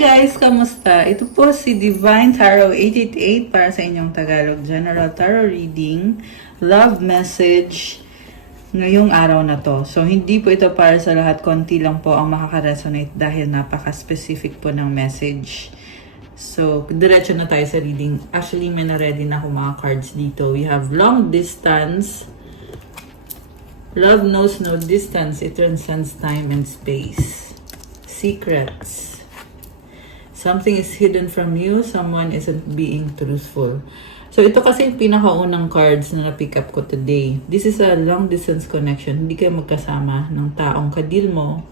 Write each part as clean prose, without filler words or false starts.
guys! Kamusta? Ito po si Divine Tarot 888 para sa inyong Tagalog General Tarot Reading, Love Message ngayong araw na to. So, hindi po ito para sa lahat. Konti lang po ang makaka-resonate dahil napaka-specific po ng message. So, diretso na tayo sa reading. Actually, may na-ready na ako mga cards dito. We have long distance. Love knows no distance. It transcends time and space. Secrets. Something is hidden from you. Someone isn't being truthful. So, ito kasi yung pinakaunang cards na na-pick up ko today. This is a long-distance connection. Hindi kayo magkasama ng taong kadil mo.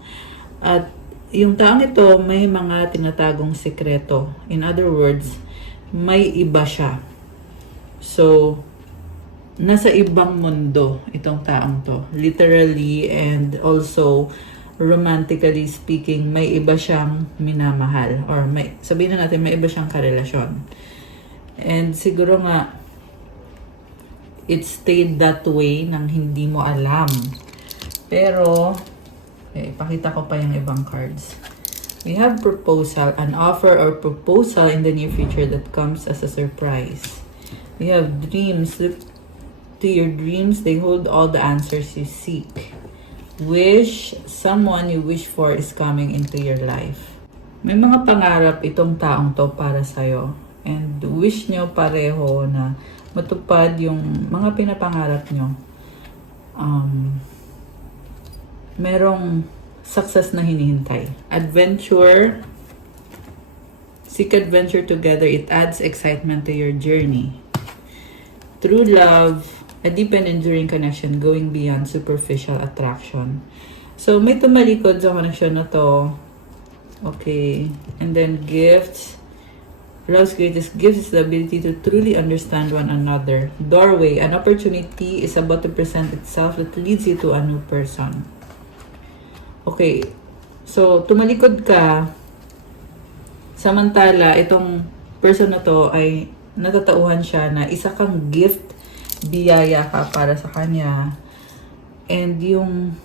At yung taong ito, may mga tinatagong sekreto. In other words, may iba siya. So, nasa ibang mundo itong taong to. Literally and also romantically speaking, may iba siyang minamahal. Or sabihin na natin, may iba siyang karelasyon. And siguro nga, it stayed that way nang hindi mo alam. Pero, ipakita ko pa yung ibang cards. We have proposal, an offer or proposal in the near future that comes as a surprise. We have dreams. Look to your dreams. They hold all the answers you seek. Wish, someone you wish for is coming into your life. May mga pangarap itong taong to para sa'yo. And wish nyo pareho na matupad yung mga pinapangarap nyo. Merong success na hinihintay. Adventure. Seek adventure together. It adds excitement to your journey. True love. A deep and enduring connection going beyond superficial attraction. So, may tumalikod sa connection na to. Okay. And then, gifts. Love's greatest gift is the ability to truly understand one another. Doorway. An opportunity is about to present itself that leads you to a new person. Okay. So, tumalikod ka. Samantala, itong person na to ay natatauhan siya na isa kang gift, biyaya ka para sa kanya. And yung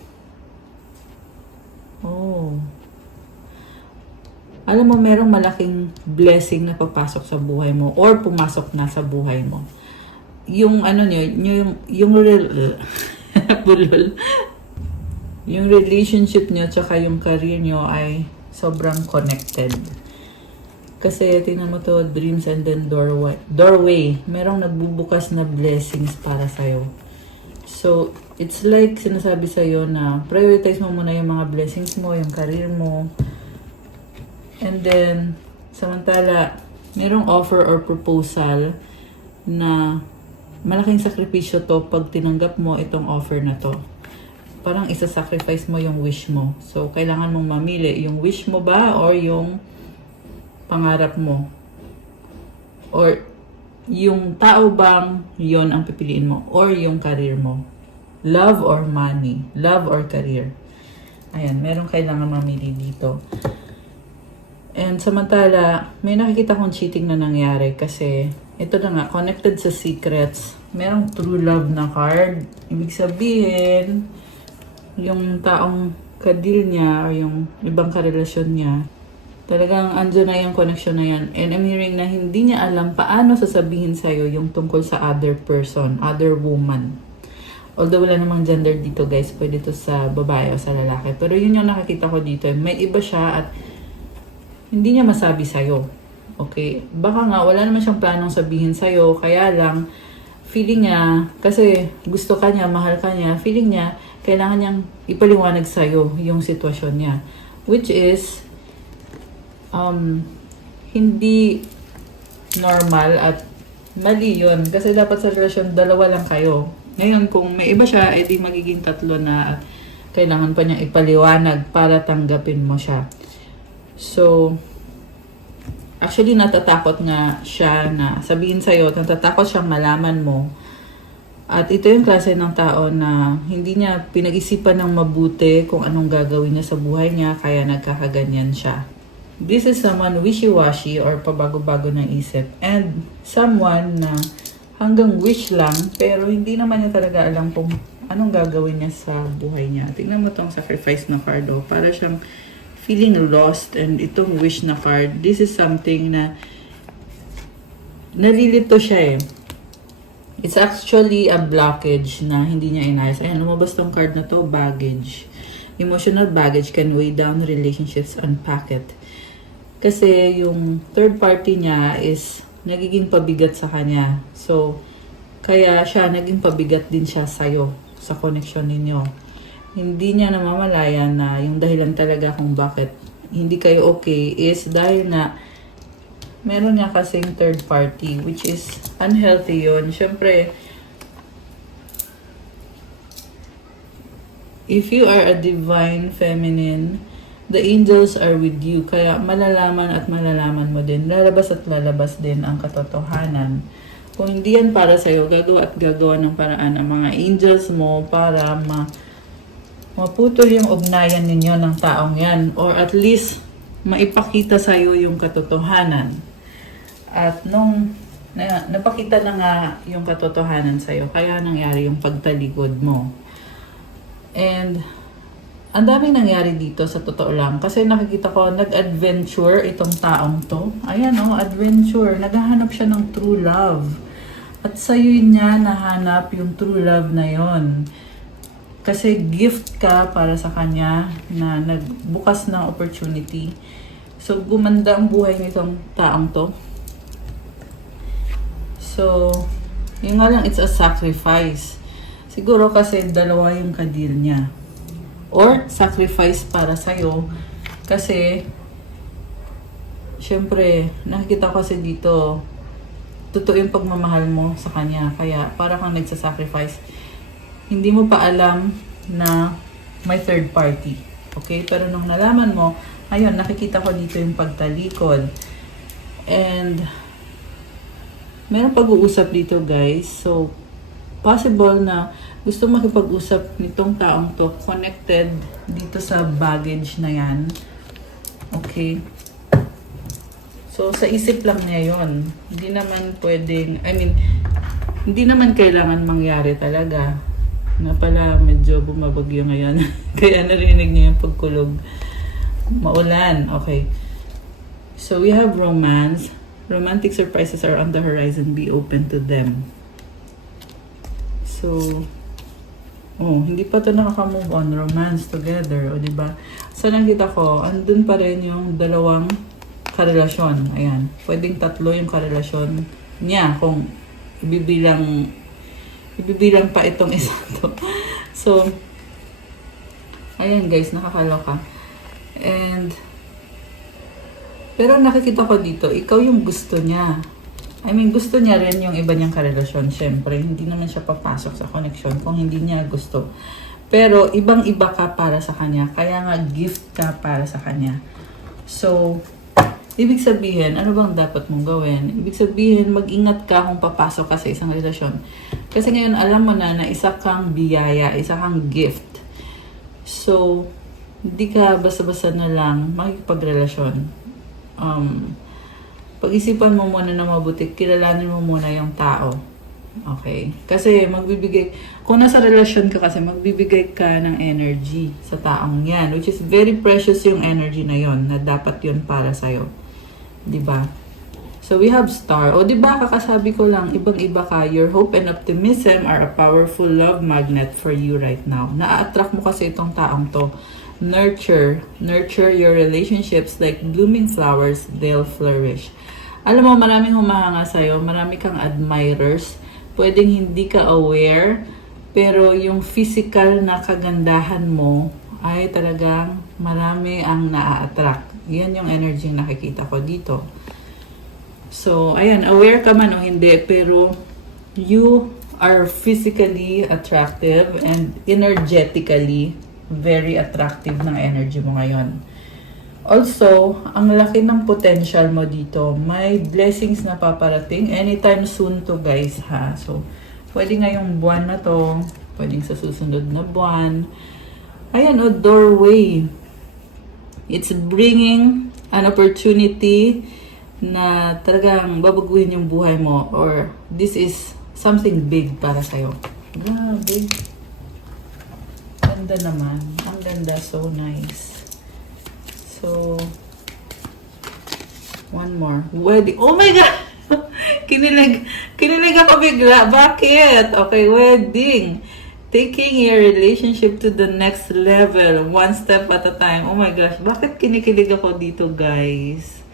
alam mo, merong malaking blessing na papasok sa buhay mo or pumasok na sa buhay mo. Yung ano nyo, yung relationship nyo tsaka yung career nyo ay sobrang connected. Kasi, tingnan mo to, dreams and then doorway. Merong nagbubukas na blessings para sa'yo. So, it's like sinasabi sa'yo na prioritize mo muna yung mga blessings mo, yung career mo. And then, samantala, merong offer or proposal na malaking sakripisyo to pag tinanggap mo itong offer na to. Parang isa-sacrifice mo yung wish mo. So, kailangan mong mamili. Yung wish mo ba or yung pangarap mo? Or yung tao bang yon ang pipiliin mo? Or yung career mo? Love or money? Love or career? Ayan, meron kailangan mamili dito. And samantala, may nakikita kong cheating na nangyari kasi ito na nga, connected sa secrets. Merong true love na card. Ibig sabihin, yung taong kadil niya o yung ibang karelasyon niya, talagang andyan na yung connection na yan. And I'm hearing na hindi niya alam paano sasabihin sa'yo yung tungkol sa other person, other woman. Although wala namang gender dito guys, pwede to sa babae o sa lalaki. Pero yun yung nakakita ko dito. May iba siya at hindi niya masabi sa'yo. Okay? Baka nga wala naman siyang planong sabihin sa'yo, kaya lang feeling niya, kasi gusto ka niya, mahal ka niya, feeling niya, kailangan niyang ipaliwanag sa'yo yung sitwasyon niya. Which is, hindi normal at mali yun. Kasi dapat sa relasyon, dalawa lang kayo. Ngayon, kung may iba siya, edi magiging tatlo na kailangan pa niyang ipaliwanag para tanggapin mo siya. So, actually, natatakot nga siya na sabihin sa'yo, natatakot siyang malaman mo. At ito yung klase ng tao na hindi niya pinag-isipan ng mabuti kung anong gagawin niya sa buhay niya, kaya nagkakaganyan siya. This is someone wishy-washy or pabago-bago ng isip. And someone na hanggang wish lang, pero hindi naman niya talaga alam kung anong gagawin niya sa buhay niya. Tingnan mo tong sacrifice na card, para siyang feeling lost, and itong wish na card, this is something na nalilito siya eh. It's actually a blockage na hindi niya inayos. Ayan, lumabas tong card na to, baggage. Emotional baggage can weigh down relationships, unpack it. Kasi yung third party niya is nagiging pabigat sa kanya. So, kaya siya, naging pabigat din siya sa'yo, sa connection ninyo. Hindi niya namamalayan na yung dahilan talaga kung bakit hindi kayo okay is dahil na meron niya kasing third party, which is unhealthy yun. Siyempre, if you are a divine feminine, the angels are with you. Kaya malalaman at malalaman mo din, lalabas at lalabas din ang katotohanan. Kung hindi yan para sa'yo, gagawa at gagawa ng paraan ang mga angels mo para maputol yung ugnayan ninyo ng taong yan. Or at least, maipakita sa'yo yung katotohanan. At nung napakita na nga yung katotohanan sa'yo, kaya nangyari yung pagtalikod mo. And ang daming nangyari dito sa totoo lang. Kasi nakikita ko, nag-adventure itong taong to. Ayan adventure. Naghahanap siya ng true love. At sa'yo niya nahanap yung true love na yon. Kasi gift ka para sa kanya na nagbukas ng opportunity. So, gumanda ang buhay nitong taong to. So, yun nga lang, it's a sacrifice. Siguro kasi dalawa yung kadil niya. Or, sacrifice para sa'yo. Kasi, syempre, nakikita ko kasi dito, totoo yung pagmamahal mo sa kanya. Kaya, para kang nagsasacrifice. Hindi mo pa alam na may third party. Okay? Pero nung nalaman mo, ayun, nakikita ko dito yung pagtalikod. And, meron pag-uusap dito guys. So, possible na gusto makipag-usap nitong taong to connected dito sa baggage na yan. Okay? So, sa isip lang niya yun. Hindi naman pwedeng, hindi naman kailangan mangyari talaga. Na pala, medyo bumabagyo ngayon. Kaya narinig niya yung pagkulog. Maulan. Okay. So, we have romance. Romantic surprises are on the horizon. Be open to them. So, hindi pa ito nakaka-move on. Romance together. O, diba? So, nakita ko, andun pa rin yung dalawang karelasyon. Ayan. Pwedeng tatlo yung karelasyon niya kung ibibilang pa itong isa to. So, ayan guys, nakakaloka. And, pero nakikita ko dito, ikaw yung gusto niya. Gusto niya rin yung iba niyang karelasyon. Siyempre, hindi naman siya papasok sa connection kung hindi niya gusto. Pero, ibang-iba ka para sa kanya. Kaya nga, gift ka para sa kanya. So, ibig sabihin, ano bang dapat mong gawin? Ibig sabihin, mag-ingat ka kung papasok ka sa isang relasyon. Kasi ngayon, alam mo na isa kang biyaya, isa kang gift. So, hindi ka basta-basta na lang makikipagrelasyon. Pag-isipan mo muna na mabuti, kilalanin mo muna yung tao. Okay? Kasi kung nasa relasyon ka kasi, magbibigay ka ng energy sa taong yan, which is very precious yung energy na yon na dapat yun para sa'yo. Diba? So, we have star. O, diba, kakasabi ko lang, ibang-iba ka. Your hope and optimism are a powerful love magnet for you right now. Na-attract mo kasi itong taong to. Nurture your relationships like blooming flowers, they'll flourish. Alam mo, maraming humahanga sa'yo, marami kang admirers, pwedeng hindi ka aware, pero yung physical na kagandahan mo ay talagang marami ang na-attract. Yan yung energy yung nakikita ko dito. So, ayan, aware ka man o hindi, pero you are physically attractive and energetically very attractive ng energy mo ngayon. Also, ang laki ng potential mo dito. May blessings na paparating anytime soon to guys ha. So, pwede ngayong buwan na to, pwedeng sa susunod na buwan. Ayan doorway. It's bringing an opportunity na talagang babaguhin yung buhay mo or this is something big para sa'yo. Grabe. Ganda naman. Ang ganda. So nice. So, So, one more. Wedding. Oh my God! Kinilig ako bigla. Bakit? Okay, wedding. Taking your relationship to the next level, one step at a time. Oh my gosh, bakit kinikilig ako dito, guys?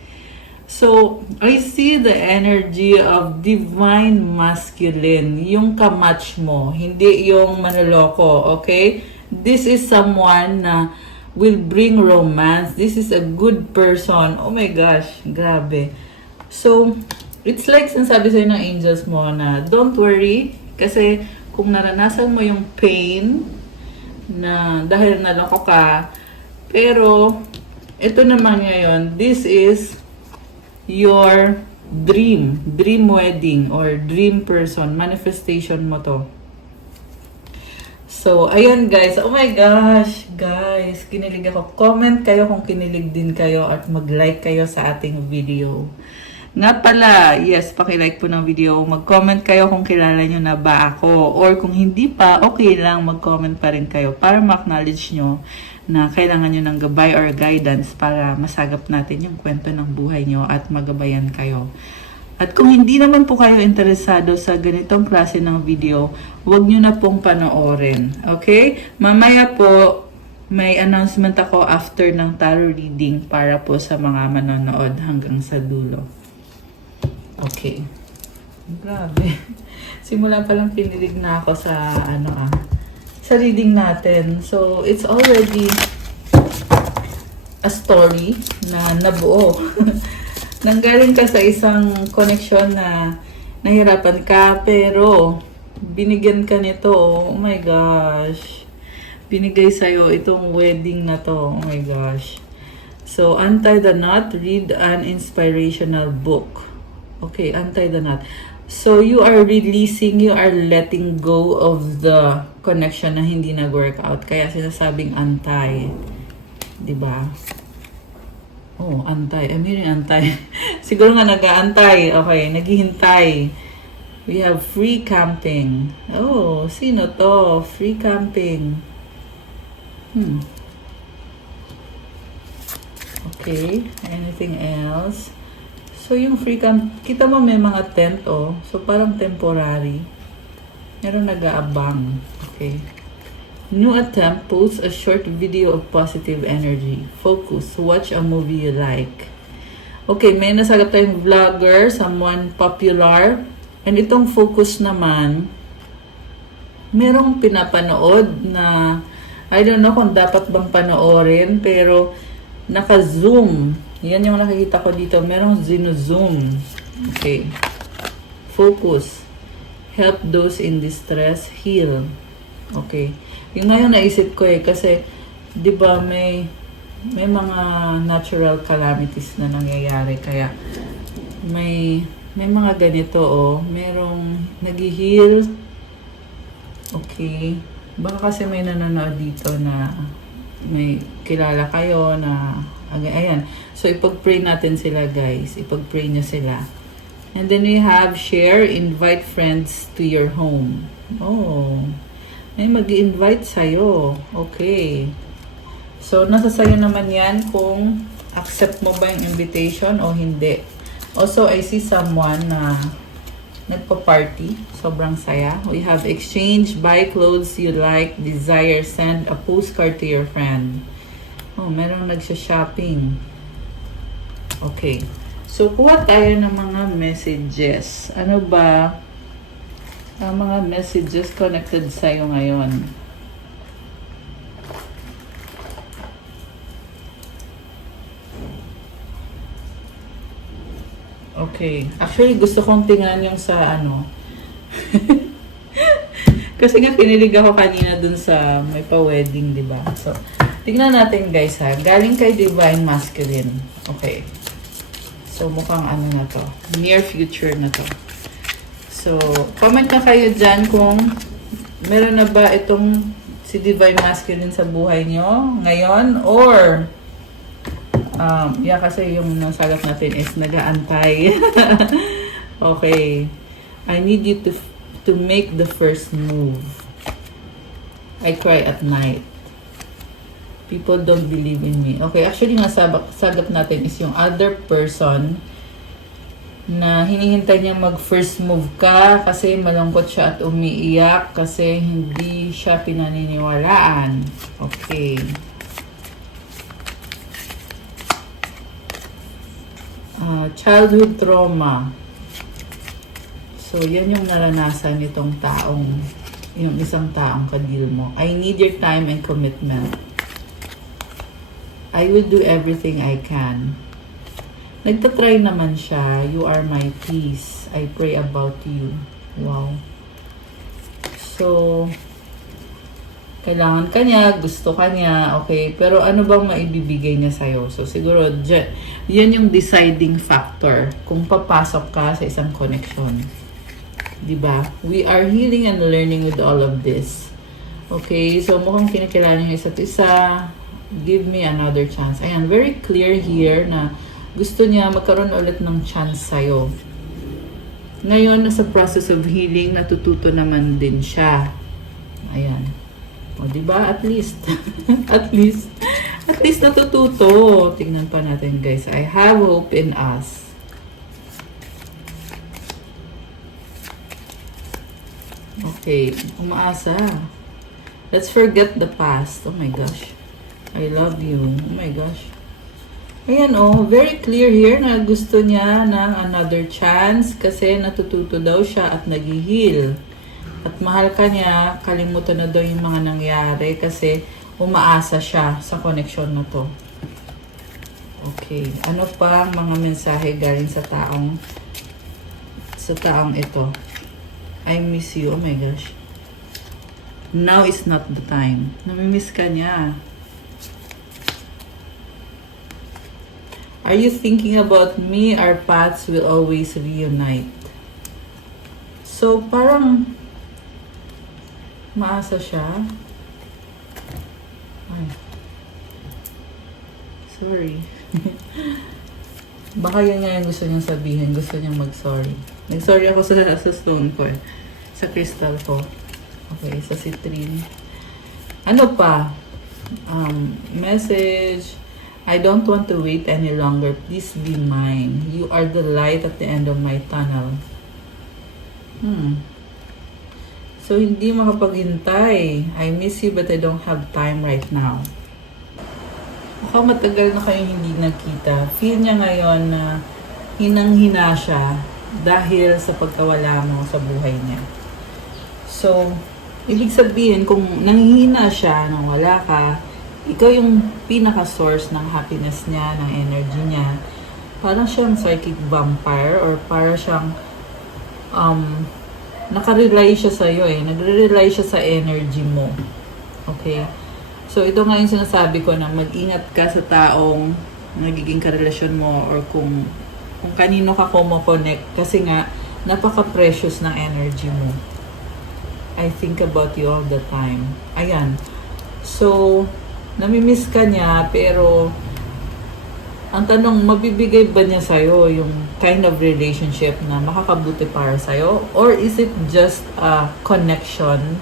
So, I see the energy of divine masculine. Yung kamatch mo, hindi yung manloloko, okay? This is someone na will bring romance. This is a good person. Oh my gosh, grabe. So, it's like sinasabi sa'yo ng angels mo na don't worry, kasi kung naranasan mo yung pain na dahil naloko ka, pero ito naman ngayon, this is your dream wedding or dream person, manifestation mo to. So, ayun guys, oh my gosh, guys, kinilig ako. Comment kayo kung kinilig din kayo at mag-like kayo sa ating video. Nga pala, yes, pakilike po ng video. Mag-comment kayo kung kilala nyo na ba ako. Or kung hindi pa, okay lang, mag-comment pa rin kayo para ma-acknowledge nyo na kailangan nyo ng gabay or guidance para masagap natin yung kwento ng buhay nyo at magabayan kayo. At kung hindi naman po kayo interesado sa ganitong klase ng video, huwag nyo na pong panoorin. Okay? Mamaya po, may announcement ako after ng tarot reading para po sa mga manonood hanggang sa dulo. Okay. Grabe. Simula pa lang pinilig na ako sa sa reading natin. So, it's already a story na nabuo. Nanggaling ka sa isang connection na nahirapan ka, pero binigyan ka nito. Oh my gosh. Binigay sa'yo itong wedding na to. Oh my gosh. So, Untie the Knot, read an inspirational book. Okay, untie the knot. So, you are releasing, you are letting go of the connection na hindi nag-work out. Kaya sinasabing untie. Diba? Oh, untie. I mean, untie. Siguro nga nag-aantay. Okay, naghihintay. We have free camping. Oh, sino to? Free camping. Okay, anything else? So, yung free camp, kita mo may mga tent, oh. So, parang temporary. Meron nag-aabang. Okay. New attempt, post a short video of positive energy. Focus, watch a movie you like. Okay, may nasagap tayong vlogger, someone popular. And itong focus naman, merong pinapanood na, I don't know kung dapat bang panoorin, pero naka-zoom. Yan yung nakikita ko dito. Merong zino-zoom. Okay. Focus. Help those in distress. Heal. Okay. Yung ngayon naisip ko kasi, di ba may mga natural calamities na nangyayari. Kaya, may mga ganito, oh. Merong nag-heal. Okay. Baka kasi may nanonood dito na may kilala kayo na ayan. So, ipag-pray natin sila, guys. Ipag-pray nyo sila. And then we have share, invite friends to your home. Oh. May mag-invite sa'yo. Okay. So, nasa sa'yo naman yan kung accept mo ba yung invitation o hindi. Also, I see someone na nagpa-party. Sobrang saya. We have exchange, buy clothes you like, desire, send a postcard to your friend. Oh, merong nagsha-shopping. Okay. So, kuha tayo ng mga messages. Ano ba ang mga messages connected sa'yo ngayon? Okay. Actually, gusto kong tingnan yung sa Kasi nga, kinilig ako kanina dun sa may pa-wedding, di ba? So, tignan natin guys ha. Galing kay Divine Masculine. Okay. So, mukhang na to. Near future na to. So, comment na kayo dyan kung meron na ba itong si Divine Masculine sa buhay nyo ngayon or kasi yung nasagot natin is nag-aantay. Okay. I need you to make the first move. I cry at night. People don't believe in me. Okay, actually nga sagap natin is yung other person na hinihintay niya mag first move ka kasi malungkot siya at umiiyak kasi hindi siya pinaniniwalaan. Okay. Childhood trauma. So, yan yung naranasan nitong yung isang taong kadil mo. I need your time and commitment. I will do everything I can. Nagtatry naman siya. You are my peace. I pray about you. Wow. So, kailangan ka niya, gusto ka niya, okay? Pero ano bang maibibigay niya sa'yo? So, siguro, yan yung deciding factor kung papasok ka sa isang connection. Diba? We are healing and learning with all of this. Okay? So, mukhang kinakilala niyo isa't isa. Give me another chance. Ayan, very clear here na gusto niya magkaroon ulit ng chance sa'yo. Ngayon, nasa process of healing, natututo naman din siya. Ayan. O, diba? At least. at least natututo. Tingnan pa natin, guys. I have hope in us. Okay. Umaasa. Let's forget the past. Oh my gosh. I love you. Oh my gosh. Ayan very clear here na gusto niya ng another chance kasi natututo daw siya at nag-heal. At mahal ka niya, kalimutan na daw yung mga nangyari kasi umaasa siya sa connection na to. Okay. Ano pa ang mga mensahe galing sa taong ito? I miss you. Oh my gosh. Now is not the time. Namimiss ka niya. Are you thinking about me? Our paths will always reunite. So, parang maasa siya. Ay. Sorry. Baka yan nga yung gusto niyang sabihin. Gusto niyang mag-sorry. Nag-sorry ako sa stone ko sa crystal ko. Okay, sa citrine. Ano pa? Message. I don't want to wait any longer. Please be mine. You are the light at the end of my tunnel. So, hindi makapaghintay. I miss you but I don't have time right now. Mukhang matagal na kayong hindi nagkita. Feel niya ngayon na hinang-hina siya dahil sa pagkawala mo sa buhay niya. So, ibig sabihin, kung nanghihina siya nang wala ka, ikaw yung pinaka-source ng happiness niya, ng energy niya. Parang siyang psychic vampire or parang siyang nakarely siya sa'yo nagre-rely siya sa energy mo. Okay? So, ito nga yung sinasabi ko na mag-ingat ka sa taong nagiging karelasyon mo or kung kanino ka kumo-connect kasi nga, napaka-precious ng energy mo. I think about you all the time. Ayan. So, namimiss ka niya, pero ang tanong, mabibigay ba niya sa'yo yung kind of relationship na makakabuti para sa'yo? Or is it just a connection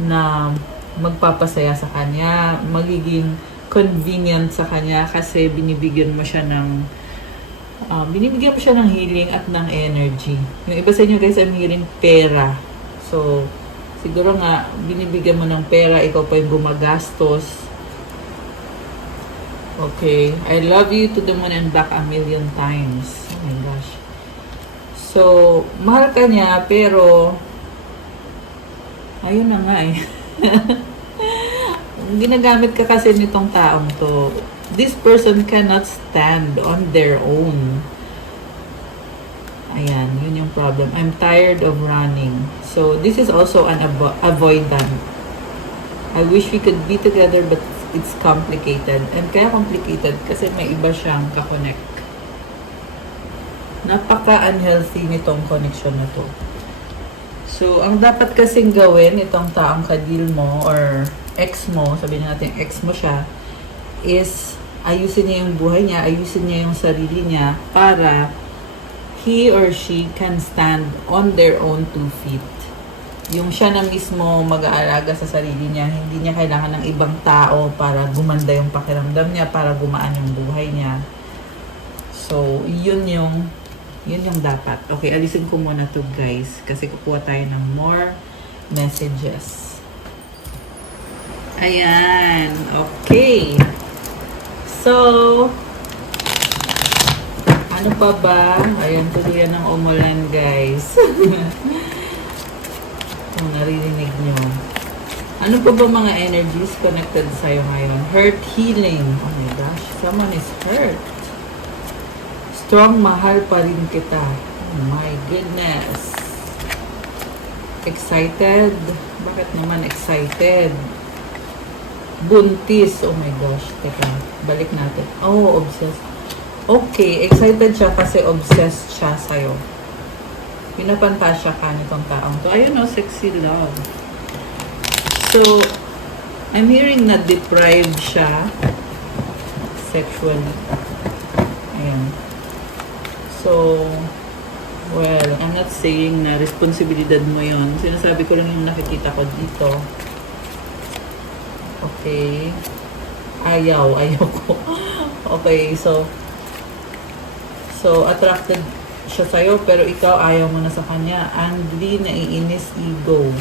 na magpapasaya sa kanya, magiging convenient sa kanya kasi binibigyan mo siya ng healing at ng energy. Yung iba sa inyo guys, I'm hearing pera. So, siguro nga, binibigyan mo ng pera, ikaw pa yung gumagastos. Okay. I love you to the moon and back 1,000,000 times. Oh my gosh. So, mahal ka niya, pero ayun na nga Ginagamit ka kasi nitong taong to. This person cannot stand on their own. Ayan, yun yung problem. I'm tired of running. So, this is also an avoidant. I wish we could be together but it's complicated. And kaya complicated kasi may iba siyang kakonect. Napaka-unhealthy nitong connection na to. So, ang dapat kasing gawin itong taong kadil mo or ex mo, sabihin natin ex mo siya, is ayusin niya yung buhay niya, ayusin niya yung sarili niya para he or she can stand on their own 2 feet. yung siya na mismo mag-aalaga sa sarili niya, hindi niya kailangan ng ibang tao para gumanda yung pakiramdam niya, para gumaan yung buhay niya. So, yun yung dapat. Okay, alisin ko muna to guys, kasi kukuha tayo ng more messages. Ayan, okay. So, ano pa ba? Ayan, tuluyan ng umulan guys. Kung naririnig nyo. Ano pa ba mga energies connected sa'yo ngayon? Hurt healing. Oh my gosh, someone is hurt. Strong, mahal pa rin kita. Oh my goodness. Excited? Bakit naman excited? Buntis. Oh my gosh. Teka, balik natin. Oh, obsessed. Okay, excited siya kasi obsessed siya sa'yo. Pinapantasya ka nitong taong to. Ayun o, sexy love. So, I'm hearing na deprived siya sexually. Ayan. So, well, I'm not saying na responsibilidad mo yon. Sinasabi ko lang yung nakikita ko dito. Okay. Ayaw ko. Okay, so attracted siya sa'yo, pero ikaw ayaw mo na sa kanya. Angry, naiinis, ego.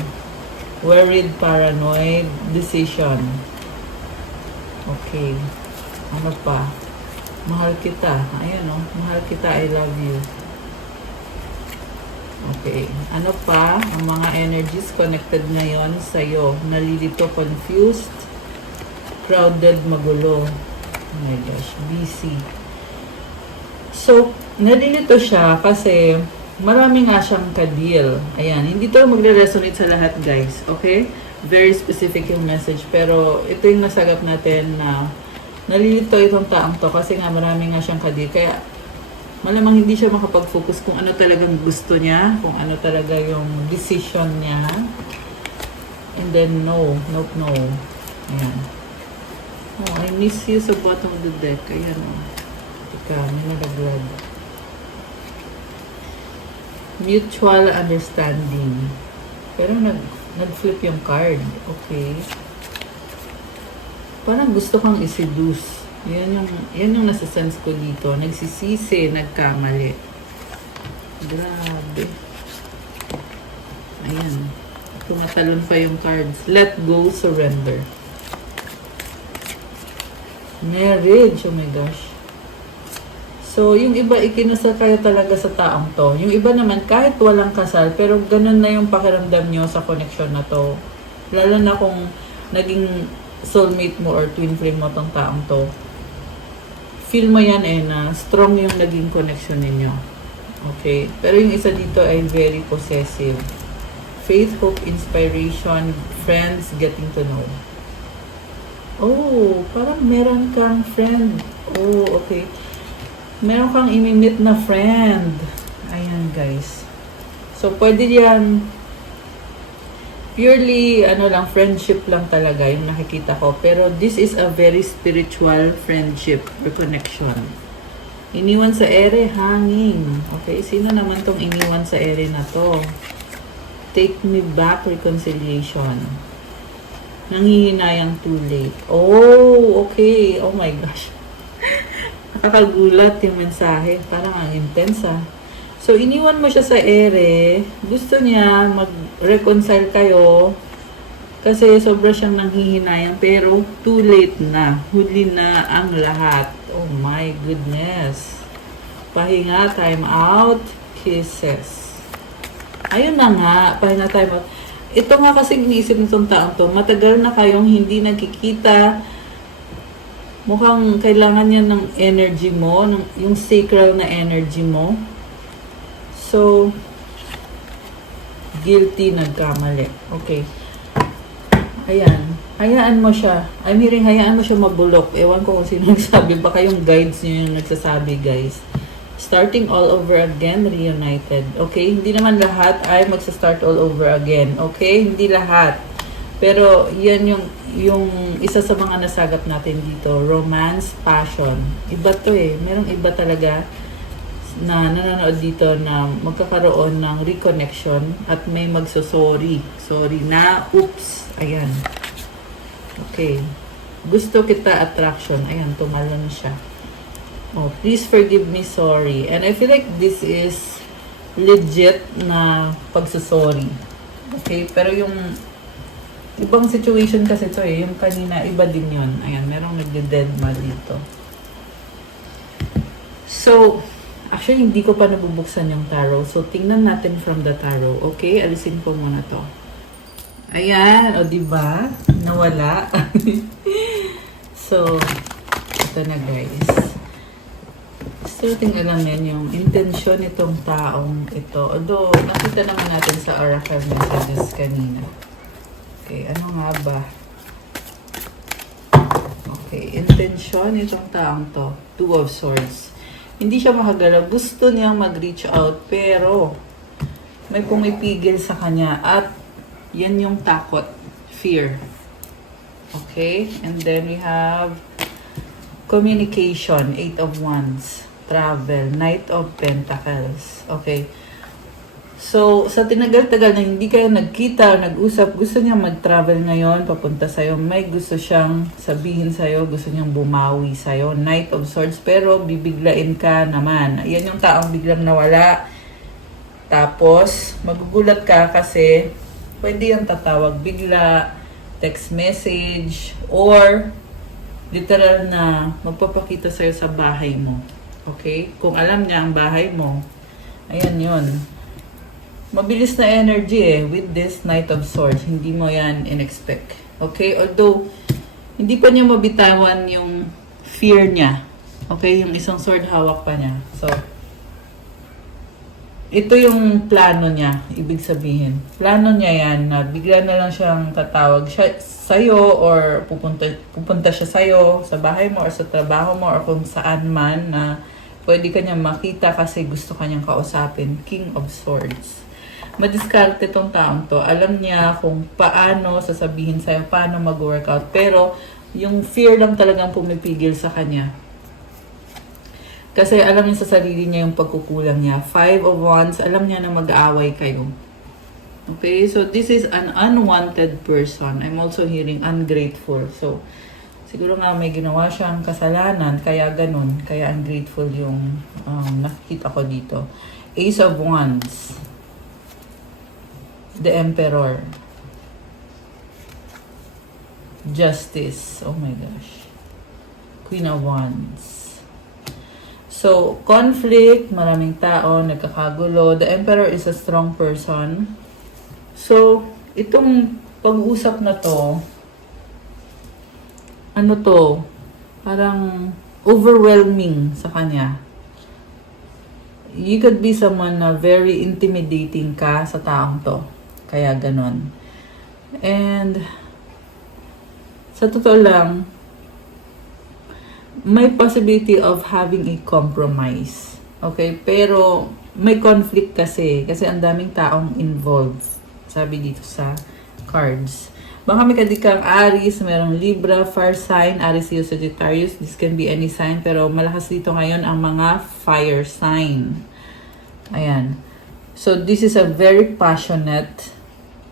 Worried, paranoid, decision. Okay. Ano pa? Mahal kita. Ayan o. Mahal kita, I love you. Okay. Ano pa? Ang mga energies connected ngayon sa'yo. Nalilito, confused, crowded, magulo. Oh my gosh. Busy. So, nalilito siya kasi marami nga siyang ka-deal. Ayan, hindi to magre-resonate sa lahat, guys. Okay? Very specific yung message. Pero ito yung nasagap natin na nalilito itong taong to kasi nga marami nga siyang ka-deal. Kaya malamang hindi siya makapag-focus kung ano talagang gusto niya, kung ano talaga yung decision niya. And then, no. Ayan. Oh, I miss you sa bottom of the deck. Ayan, oh. Ika, may nalaglag. Mutual understanding. Pero nag-flip yung card. Okay. Parang gusto kang i-seduce. Yan yung nasa-sense ko dito. Nagsisisi, nagkamali. Grabe. Ayan. Tumatalon pa yung cards. Let go, surrender. Marriage. Oh my gosh. So, yung iba, ikinasal kayo talaga sa taong to. Yung iba naman, kahit walang kasal, pero ganun na yung pakiramdam nyo sa connection na to. Lalo na kung naging soulmate mo or twin flame mo tong taong to. Feel mo yan na strong yung naging connection ninyo. Okay? Pero yung isa dito ay very possessive. Faith, hope, inspiration, friends, getting to know. Oh, parang meron kang friend. Oh, okay. Meron kang imimit na friend. Ayan, guys. So, pwede yan purely, friendship lang talaga yung nakikita ko. Pero this is a very spiritual friendship or connection. Iniwan sa ere, hanging. Okay, sino naman tong iniwan sa ere na to? Take me back, reconciliation. Nanghihinayang too late. Oh, okay. Oh my gosh. Nakakagulat yung mensahe. Parang ang intense ah. So, iniwan mo siya sa ere. Gusto niya mag-reconcile kayo. Kasi sobra siyang nanghihinayang. Pero, too late na. Huli na ang lahat. Oh my goodness. Pahinga, time out, kisses. Ayun na nga. Pahinga, time out. Ito nga kasi iniisip nitong taong to. Matagal na kayong hindi nagkikita. Mukhang kailangan niya ng energy mo, yung sacral na energy mo. So, guilty, nagkamali. Okay. Ayan. Hayaan mo siya. I'm hearing hayaan mo siya mabulok. Ewan ko kung sino nagsabi. Baka yung guides niyo yung nagsasabi, guys. Starting all over again, reunited. Okay? Hindi naman lahat ay magsa-start all over again. Okay? Hindi lahat. Pero, yan yung isa sa mga nasagap natin dito. Romance, passion. Iba to eh. Merong iba talaga na nanonood dito na magkakaroon ng reconnection at may magsosorry. Sorry na, oops. Ayan. Okay. Gusto kita attraction. Ayan, tumalon siya. Oh, please forgive me, sorry. And I feel like this is legit na pagsusorry. Okay, pero yung ibang situation kasi ito eh, yung kanina, iba din yun. Ayan, merong nagde-deadma dito. So, actually, hindi ko pa nabubuksan yung tarot. So, tingnan natin from the tarot. Okay, alisin ko muna to. Ayan, o diba? Nawala. So, ito na guys. Gusto natin alamin yung intensyon nitong taong ito. Although, nakita naman natin sa oracle messages kanina. Okay, ano nga ba? Okay, intensyon nitong taong to. Two of Swords. Hindi siya makagalaw. Gusto niyang mag-reach out, pero may pumipigil sa kanya. At yan yung takot. Fear. Okay? And then we have communication. 8 of Wands. Travel, Knight of Pentacles. Okay. So, sa tinagal-tagal na hindi kayo nagkita, nag-usap, gusto niya mag-travel ngayon, papunta sa'yo. May gusto siyang sabihin sa'yo, gusto niyang bumawi sa'yo. Knight of Swords, pero bibiglain ka naman. Yan yung taong biglang nawala. Tapos, magugulat ka kasi pwede yung tatawag bigla, text message, or literal na magpapakita sa'yo sa bahay mo. Okay? Kung alam niya ang bahay mo, ayan yun. Mabilis na energy eh, with this Knight of Swords. Hindi mo yan in-expect. Okay? Although, hindi pa niya mabitawan yung fear niya. Okay? Yung isang sword hawak pa niya. So, ito yung plano niya, ibig sabihin. Plano niya yan na bigla na lang siyang tatawag siya sa'yo or pupunta siya sa'yo, sa bahay mo or sa trabaho mo or kung saan man na pwede ka niya makita kasi gusto ka niyang kausapin. King of Swords. Madiskarte tong taong to. Alam niya kung paano sasabihin sa'yo, paano mag-workout. Pero yung fear lang talagang pumipigil sa kanya. Kasi alam niya sa sarili niya yung pagkukulang niya. 5 of Wands, alam niya na mag-aaway kayo. Okay, so this is an unwanted person. I'm also hearing ungrateful. So, siguro nga may ginawa siyang kasalanan, kaya ganun. Kaya ungrateful yung nakikita ko dito. Ace of Wands. The Emperor. Justice. Oh my gosh. Queen of Wands. So, conflict, maraming tao, nagkakagulo. The Emperor is a strong person. So, itong pag-usap na to, ano to, parang overwhelming sa kanya. You could be someone na very intimidating ka sa taong to. Kaya ganon. And, sa totoo lang, may possibility of having a compromise. Okay? Pero, may conflict kasi. Kasi ang daming taong involved. Sabi dito sa cards. Baka may kadikang Aries, merong Libra, Fire sign, Aries, Leo, Sagittarius. This can be any sign. Pero malakas dito ngayon ang mga fire sign. Ayan. So, this is a very passionate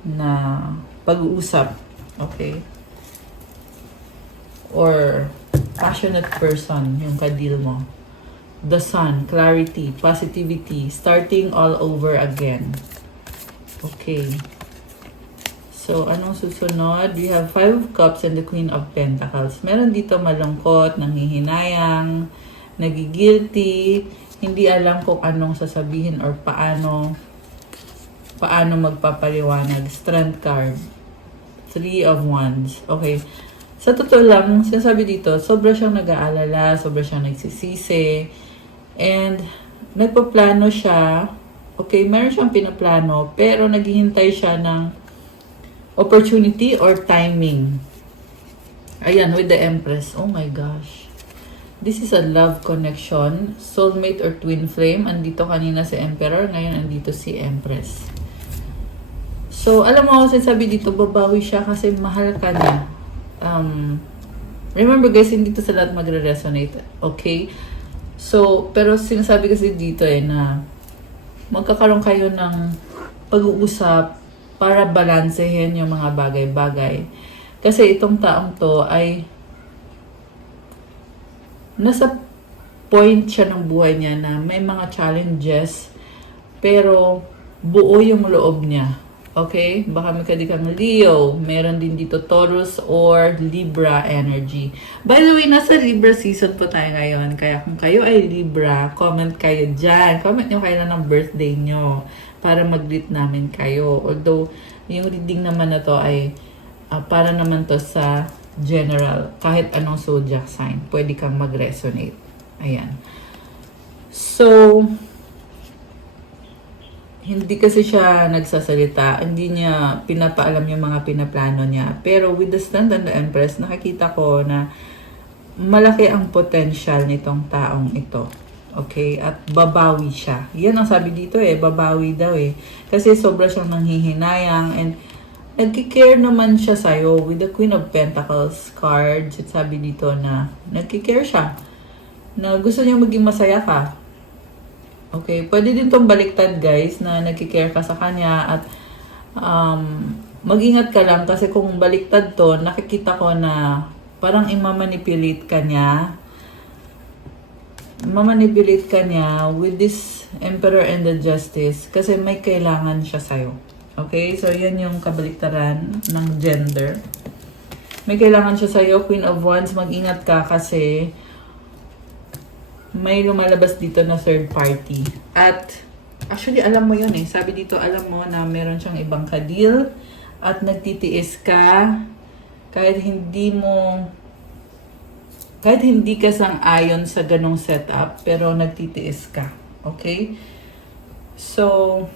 na pag-uusap. Okay? Or passionate person yung kadil mo. The Sun, clarity, positivity, starting all over again. Okay. So, anong susunod? We have 5 of Cups and the Queen of Pentacles. Meron dito malungkot, nanghihinayang, nagigilty, hindi alam kung anong sasabihin or paano magpapaliwanag. Strength card. 3 of Wands. Okay. Sa totoo lang, sinasabi dito, sobra siyang nag-aalala, sobra siyang nagsisisi, and nagpaplano siya. Okay, meron siyang pinaplano, pero naghihintay siya ng opportunity or timing. Ayan, with the Empress. Oh my gosh. This is a love connection, soulmate or twin flame. Andito kanina si Emperor, ngayon andito si Empress. So, alam mo, sinasabi dito, babawi siya kasi mahal ka niya. Remember guys, hindi to sa lahat magre-resonate. Okay? So, pero sinasabi kasi dito na magkakaroon kayo ng pag-uusap para balansehin yung mga bagay-bagay. Kasi itong taong to ay nasa point siya ng buhay niya na may mga challenges pero buo yung loob niya. Okay? Baka may kadikang Leo, meron din dito Taurus or Libra energy. By the way, nasa Libra season po tayo ngayon. Kaya kung kayo ay Libra, comment kayo dyan. Comment nyo kayo na ng birthday nyo para mag-greet namin kayo. Although, yung reading naman na to ay para naman to sa general. Kahit anong zodiac sign, pwede kang mag-resonate. Ayan. So, hindi kasi siya nagsasalita, hindi niya pinapaalam yung mga pinaplano niya. Pero with the Stand and the Empress, nakikita ko na malaki ang potential nitong taong ito. Okay? At babawi siya. Yan ang sabi dito babawi daw Kasi sobra siyang nanghihinayang and nagkikare naman siya sa'yo with the Queen of Pentacles cards. At sabi dito na nagkikare siya. Na gusto niya maging masaya ka. Okay, pwede din itong baliktad guys na nagkikare ka sa kanya at mag-ingat ka lang kasi kung baliktad to, nakikita ko na parang imamanipulate ka niya. Mamanipulate ka niya with this Emperor and the Justice kasi may kailangan siya sa'yo. Okay, so yan yung kabaliktaran ng gender. May kailangan siya sa'yo, Queen of Wands, mag-ingat ka kasi may lumalabas dito na third party. At, actually, alam mo yun Sabi dito, alam mo na meron siyang ibang ka-deal at nagtitiis ka kahit hindi ka sang-ayon sa ganong setup, pero nagtitiis ka. Okay? So,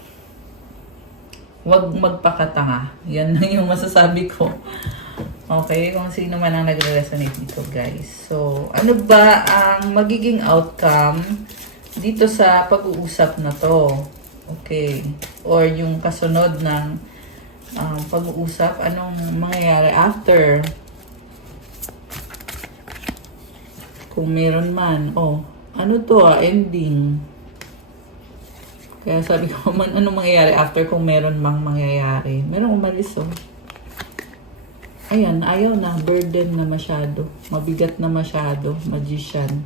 wag magpakatanga. Yan na yung masasabi ko. Okay, kung sino man ang nagre-resonate dito, guys. So, ano ba ang magiging outcome dito sa pag-uusap na to? Okay. Or yung kasunod ng pag-uusap, anong mangyayari after? Kung meron man. Oh, ano to ending. Kaya sabi ko man, anong mangyayari after kung meron mang mangyayari? Merong umalis Ayan, ayaw na. Burden na masyado. Mabigat na masyado. Magician.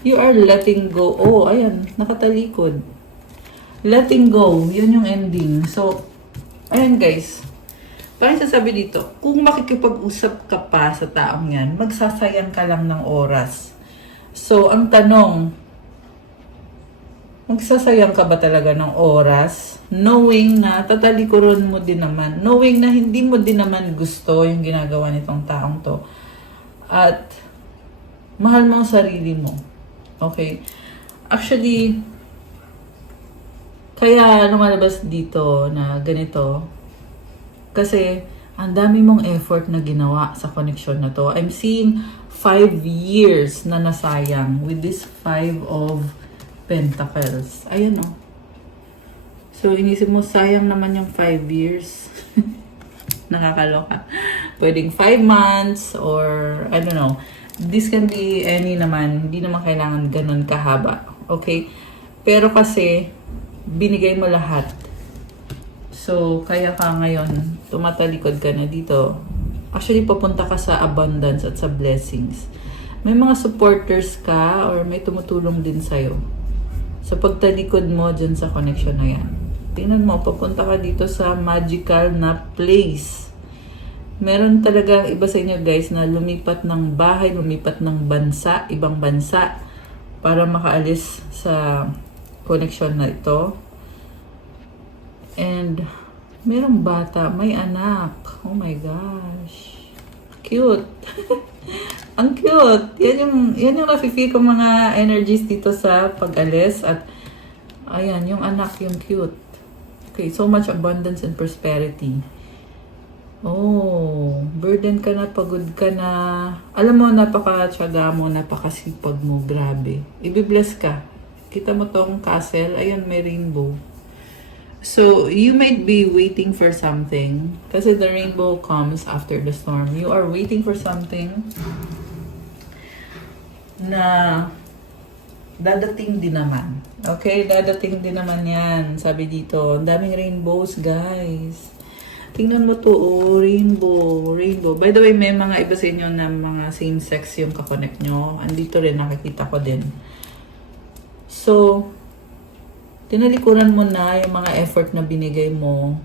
You are letting go. Oh, ayan. Nakatalikod. Letting go. Yun yung ending. So, ayan guys. Parang sasabi dito, kung makikipag-usap ka pa sa taong yan, magsasayang ka lang ng oras. So, ang tanong, magsasayang ka ba talaga ng oras? Knowing na tatalikuran mo din naman. Knowing na hindi mo din naman gusto yung ginagawa nitong taong to. At mahal mo ang sarili mo. Okay? Actually, kaya lumalabas dito na ganito. Kasi ang dami mong effort na ginawa sa connection na to. I'm seeing 5 years na nasayang with this 5 of Pentacles. Ayan So, inisip mo, sayang naman yung 5 years. Nakakaloka. Pwedeng 5 months or, I don't know. This can be any naman. Hindi naman kailangan ganun kahaba. Okay? Pero kasi, binigay mo lahat. So, kaya ka ngayon, tumatalikod ka na dito. Actually, papunta ka sa abundance at sa blessings. May mga supporters ka or may tumutulong din sa'yo. Sa pagtalikod mo dyan sa connection na yan. Tingnan mo, papunta ka dito sa magical na place. Meron talaga iba sa inyo guys na lumipat ng bahay, lumipat ng bansa, ibang bansa para makaalis sa connection na ito. And merong bata, may anak. Oh my gosh. Cute. Ang cute. Yan yung nafe-feel ko mga energies dito sa pag-alis at ayan, yung anak, yung cute. Okay, so much abundance and prosperity. Oh, burden ka na, pagod ka na. Alam mo, napaka-tiyaga mo, napakasipag mo, grabe. Ibibless ka. Kita mo tong castle, ayun, may rainbow. So, you might be waiting for something. Kasi the rainbow comes after the storm. You are waiting for something na dadating din naman. Okay, dadating din naman yan. Sabi dito, ang daming rainbows, guys. Tingnan mo to, oh, rainbow, rainbow. By the way, may mga iba sa inyo na mga same sex yung kakonect nyo. Andito rin, nakikita ko din. So, tinalikuran mo na yung mga effort na binigay mo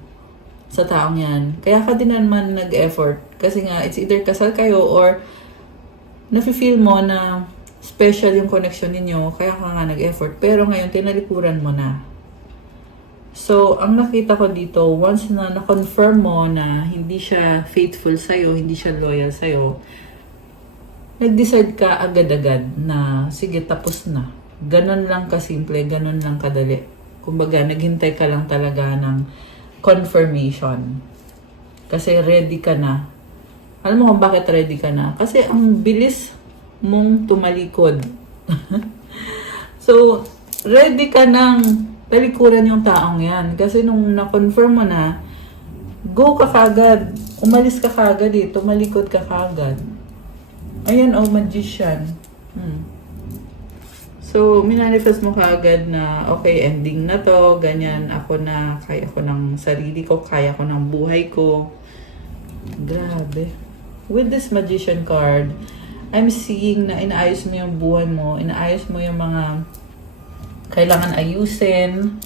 sa taong yan. Kaya ka din naman nag-effort. Kasi nga, it's either kasal kayo or nafe-feel mo na special yung connection ninyo, kaya ka nga nag-effort. Pero ngayon, tinalikuran mo na. So, ang nakita ko dito, once na na-confirm mo na hindi siya faithful sa'yo, hindi siya loyal sa'yo, nag-decide ka agad-agad na, sige, tapos na. Ganon lang kasimple, ganon lang kadali. Kumbaga, naghintay ka lang talaga ng confirmation. Kasi ready ka na. Alam mo kung bakit ready ka na? Kasi ang bilis mong tumalikod. So, ready ka nang talikuran yung taong yan. Kasi nung na-confirm mo na, go ka kagad. Umalis ka kagad eh. Tumalikod ka kagad. Ayan, oh, magician. So, minanifest mo kagad na, okay, ending na to, ganyan, ako na, kaya ko ng sarili ko, kaya ko ng buhay ko. Grabe. With this magician card, I'm seeing na inaayos mo yung buhay mo, inaayos mo yung mga kailangan ayusin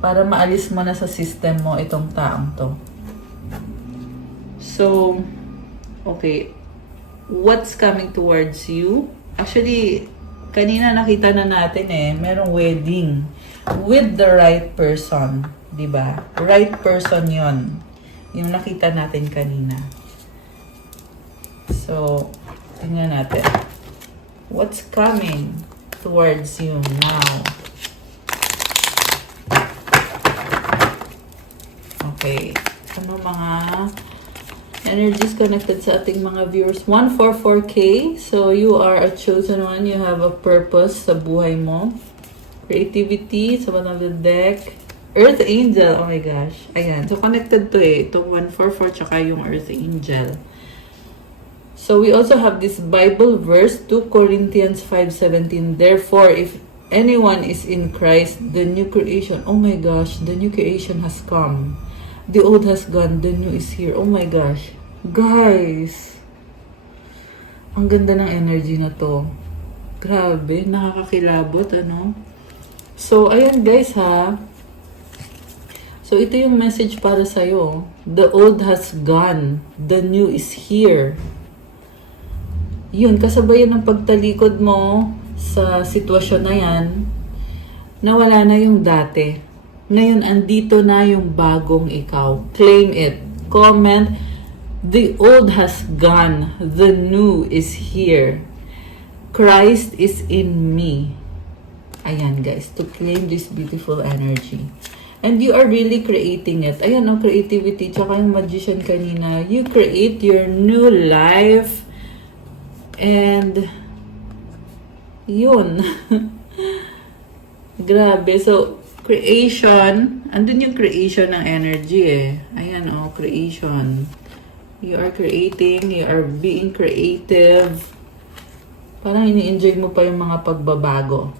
para maalis mo na sa system mo itong taong to. So, okay. What's coming towards you? Actually, kanina nakita na natin merong wedding with the right person, 'di ba? Right person 'yon. Yung nakita natin kanina. So, tingnan natin. What's coming towards you now? Okay. Ano mga energies connected sa ating mga viewers? 144K. So, you are a chosen one. You have a purpose sa buhay mo. Creativity sa bottom of the deck. Earth Angel. Oh my gosh. Ayan. So, connected to Itong 144 tsaka yung Earth Angel. So, we also have this Bible verse, 2 Corinthians 5:17. Therefore, if anyone is in Christ, the new creation. Oh my gosh. The new creation has come. The old has gone, the new is here. Oh my gosh. Guys. Ang ganda ng energy na to. Grabe, nakakakilabot, ano? So, ayan guys ha. So, ito yung message para sa'yo. The old has gone, the new is here. Yun, kasabayan ng pagtalikod mo sa sitwasyon na yan, nawala na yung dati. Ngayon, andito na yung bagong ikaw. Claim it. Comment, the old has gone. The new is here. Christ is in me. Ayan, guys. To claim this beautiful energy. And you are really creating it. Ayan, ang creativity. Tsaka yung magician kanina. You create your new life. And, yun. Grabe. So, creation, andun yung creation ng energy Ayan, creation. You are creating, you are being creative. Parang ini-enjoy mo pa yung mga pagbabago.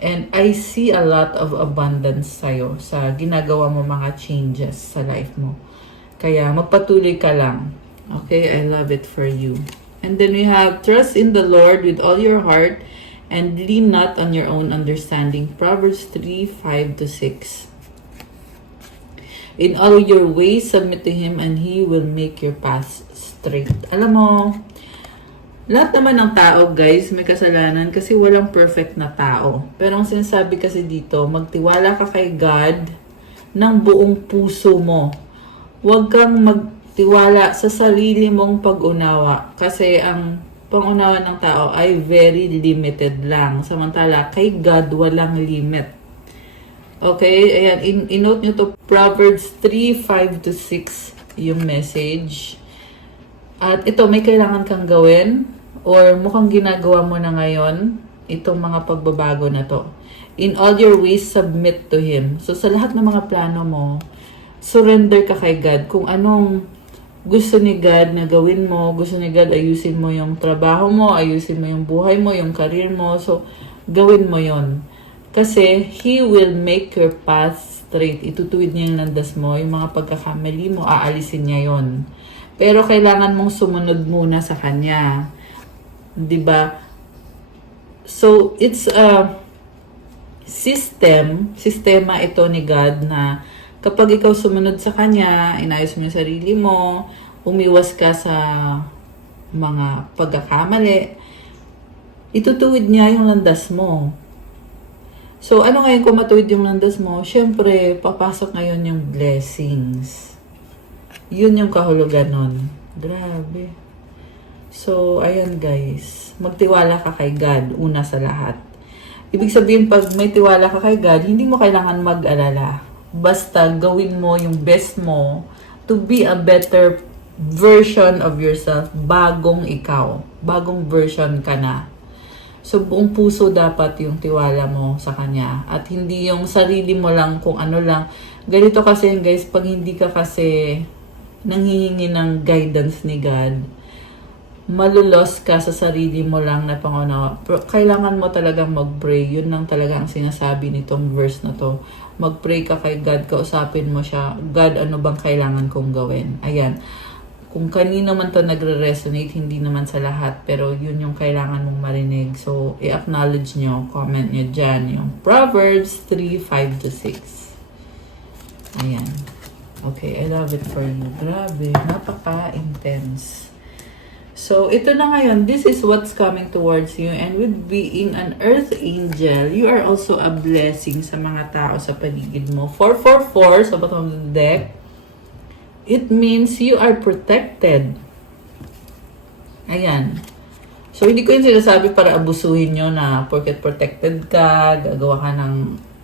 And I see a lot of abundance sa'yo sa ginagawa mo mga changes sa life mo. Kaya magpatuloy ka lang. Okay, I love it for you. And then we have, trust in the Lord with all your heart and lean not on your own understanding. Proverbs 3:5-6. In all your ways, submit to Him and He will make your path straight. Alam mo, lahat naman ng tao, guys, may kasalanan kasi walang perfect na tao. Pero ang sinasabi kasi dito, magtiwala ka kay God ng buong puso mo. Huwag kang magtiwala sa sarili mong pag-unawa kasi ang pangunawa ng tao ay very limited lang. Samantala, kay God, walang limit. Okay? Ayan, in-note nyo to Proverbs 3:5-6 yung message. At ito, may kailangan kang gawin or mukhang ginagawa mo na ngayon itong mga pagbabago na to. In all your ways, submit to Him. So, sa lahat ng mga plano mo, surrender ka kay God. Kung anong gusto ni God na gawin mo, gusto ni God ayusin mo yung trabaho mo, ayusin mo yung buhay mo, yung career mo. So, gawin mo yon. Kasi, He will make your path straight. Itutuwid niya yung landas mo. Yung mga pagkakamali mo, aalisin niya yon. Pero kailangan mong sumunod muna sa Kanya. 'Di ba? So, it's a sistema ito ni God na kapag ikaw sumunod sa Kanya, inayos mo yung sarili mo, umiwas ka sa mga pagkakamali, itutuwid niya yung landas mo. So, ano ngayon kung matuwid yung landas mo? Siyempre, papasok ngayon yung blessings. Yun yung kahulugan nun. Grabe. So, ayan guys. Magtiwala ka kay God, una sa lahat. Ibig sabihin, pag may tiwala ka kay God, hindi mo kailangan mag-alala. Basta gawin mo yung best mo to be a better version of yourself. Bagong ikaw. Bagong version ka na. So, buong puso dapat yung tiwala mo sa Kanya. At hindi yung sarili mo lang kung ano lang. Ganito kasi guys, pag hindi ka kasi nanghihingi ng guidance ni God, malulos ka sa sarili mo lang na pangunawa. Kailangan mo talagang mag-pray. Yun lang talaga ang sinasabi nitong verse na to. Mag-pray ka kay God, kausapin mo siya. God, ano bang kailangan kong gawin? Ayan. Kung kanino man to nagre-resonate, hindi naman sa lahat, pero yun yung kailangan mong marinig. So, i-acknowledge nyo, comment nyo dyan, yung Proverbs 3:5-6. Ayan. Okay, I love it for you. Grabe, napaka-intense. So, ito na ngayon, this is what's coming towards you. And with being an earth angel, you are also a blessing sa mga tao sa paligid mo. 444 sa bottom of the deck. It means you are protected. Ayan. So, hindi ko yung sinasabi para abusuhin nyo na porket protected ka, gagawa ka ng...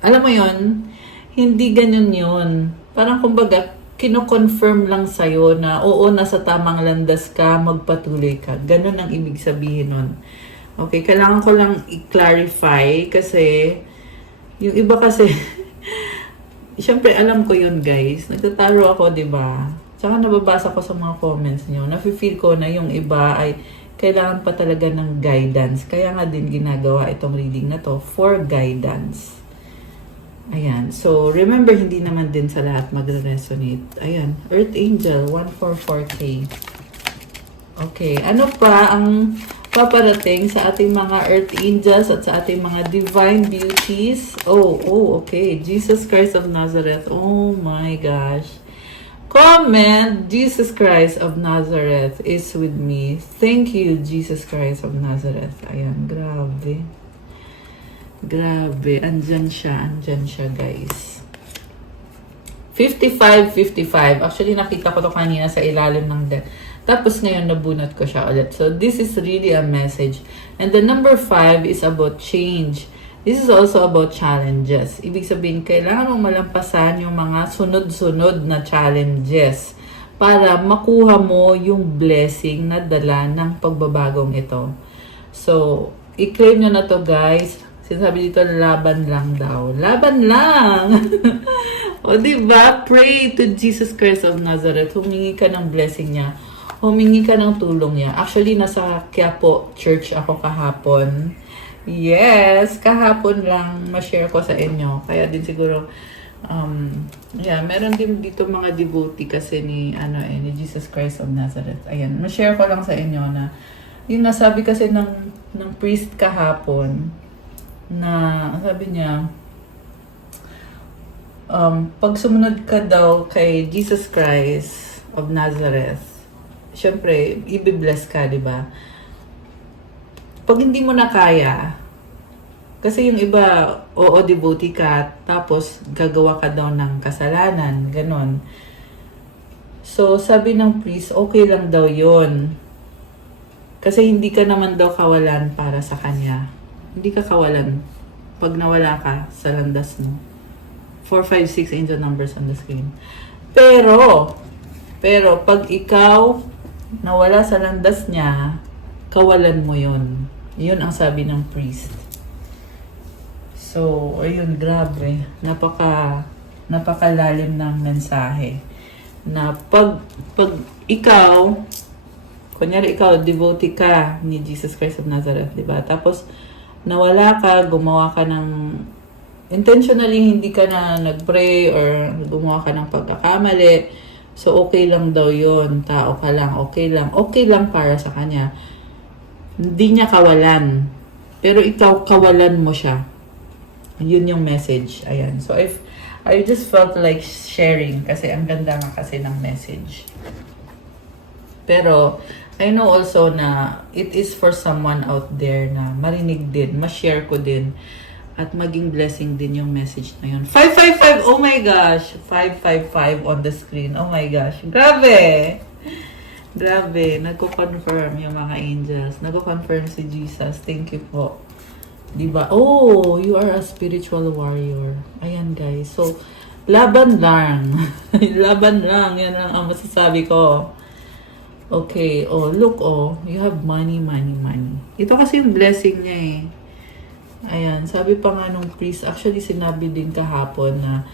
Alam mo yon, hindi ganun yun. Parang kumbaga, kino-confirm lang sa'yo na oo, nasa tamang landas ka, magpatuloy ka. Ganun ang ibig sabihin nun. Okay, kailangan ko lang i-clarify kasi yung iba kasi syempre alam ko yun guys. Nagtataro ako, di ba? Tsaka nababasa ko sa mga comments nyo. Nafe-feel ko na yung iba ay kailangan pa talaga ng guidance. Kaya nga din ginagawa itong reading na to for guidance. Ayan. So, remember, hindi naman din sa lahat magre-resonate. Ayan. Earth Angel, 144K. Okay. Ano pa ang paparating sa ating mga Earth Angels at sa ating mga Divine Beauties? Okay. Jesus Christ of Nazareth. Oh my gosh. Comment, Jesus Christ of Nazareth is with me. Thank you, Jesus Christ of Nazareth. Ayan. Grabe. Grabe, andyan siya guys. 55. Actually, nakita ko to kanina sa ilalim ng deck. Tapos ngayon, nabunot ko siya ulit. So, this is really a message. And the number 5 is about change. This is also about challenges. Ibig sabihin, kailangan mong malampasan yung mga sunod-sunod na challenges para makuha mo yung blessing na dala ng pagbabagong ito. So, i-claim nyo na to guys. Sinasabi dito, laban lang daw. Laban lang! O diba? Pray to Jesus Christ of Nazareth. Humingi ka ng blessing niya. Humingi ka ng tulong niya. Actually, nasa Quiapo Church ako kahapon. Yes! Kahapon lang ma-share ko sa inyo. Kaya din siguro, meron din dito mga devotee kasi ni Jesus Christ of Nazareth. Ayan, ma-share ko lang sa inyo na yung nasabi kasi ng priest kahapon, na sabi niya, pag sumunod ka daw kay Jesus Christ of Nazareth, syempre, i-bless ka, di ba? Pag hindi mo na kaya, kasi yung iba, devotee ka, tapos gagawa ka daw ng kasalanan, ganon. So, sabi ng priest, okay lang daw yon. Kasi hindi ka naman daw kawalan para sa kanya. Hindi ka kawalan pag nawala ka sa landas mo. 4, 5, 6 angel numbers on the screen. Pero, pag ikaw nawala sa landas niya, kawalan mo yon. Yun ang sabi ng priest. So, ayun, grabe. Napakalalim ng mensahe. Na pag ikaw, kunyari ikaw, devotee ka ni Jesus Christ of Nazareth, di ba? Tapos, nawala ka, gumawa ka ng intentionally hindi ka na nag-pray or gumawa ka ng pagkakamali. So, okay lang daw yun. Tao ka lang, okay lang. Okay lang para sa kanya. Hindi niya kawalan. Pero ikaw, kawalan mo siya. Yun yung message. Ayan. So, I just felt like sharing kasi ang ganda nga kasi ng message. Pero, I know also na it is for someone out there na marinig din, ma-share ko din, at maging blessing din yung message na yun. 555! Oh my gosh! 555 on the screen. Oh my gosh. Grabe! Grabe. Nagko-confirm yung mga angels. Nagko-confirm si Jesus. Thank you po. Diba? Oh, you are a spiritual warrior. Ayan guys. So, laban lang. Laban lang. Yan lang ang masasabi ko. Okay. Oh, look oh. You have money, money, money. Ito kasi yung blessing niya eh. Ayan. Sabi pa nga nung priest, actually sinabi din kahapon na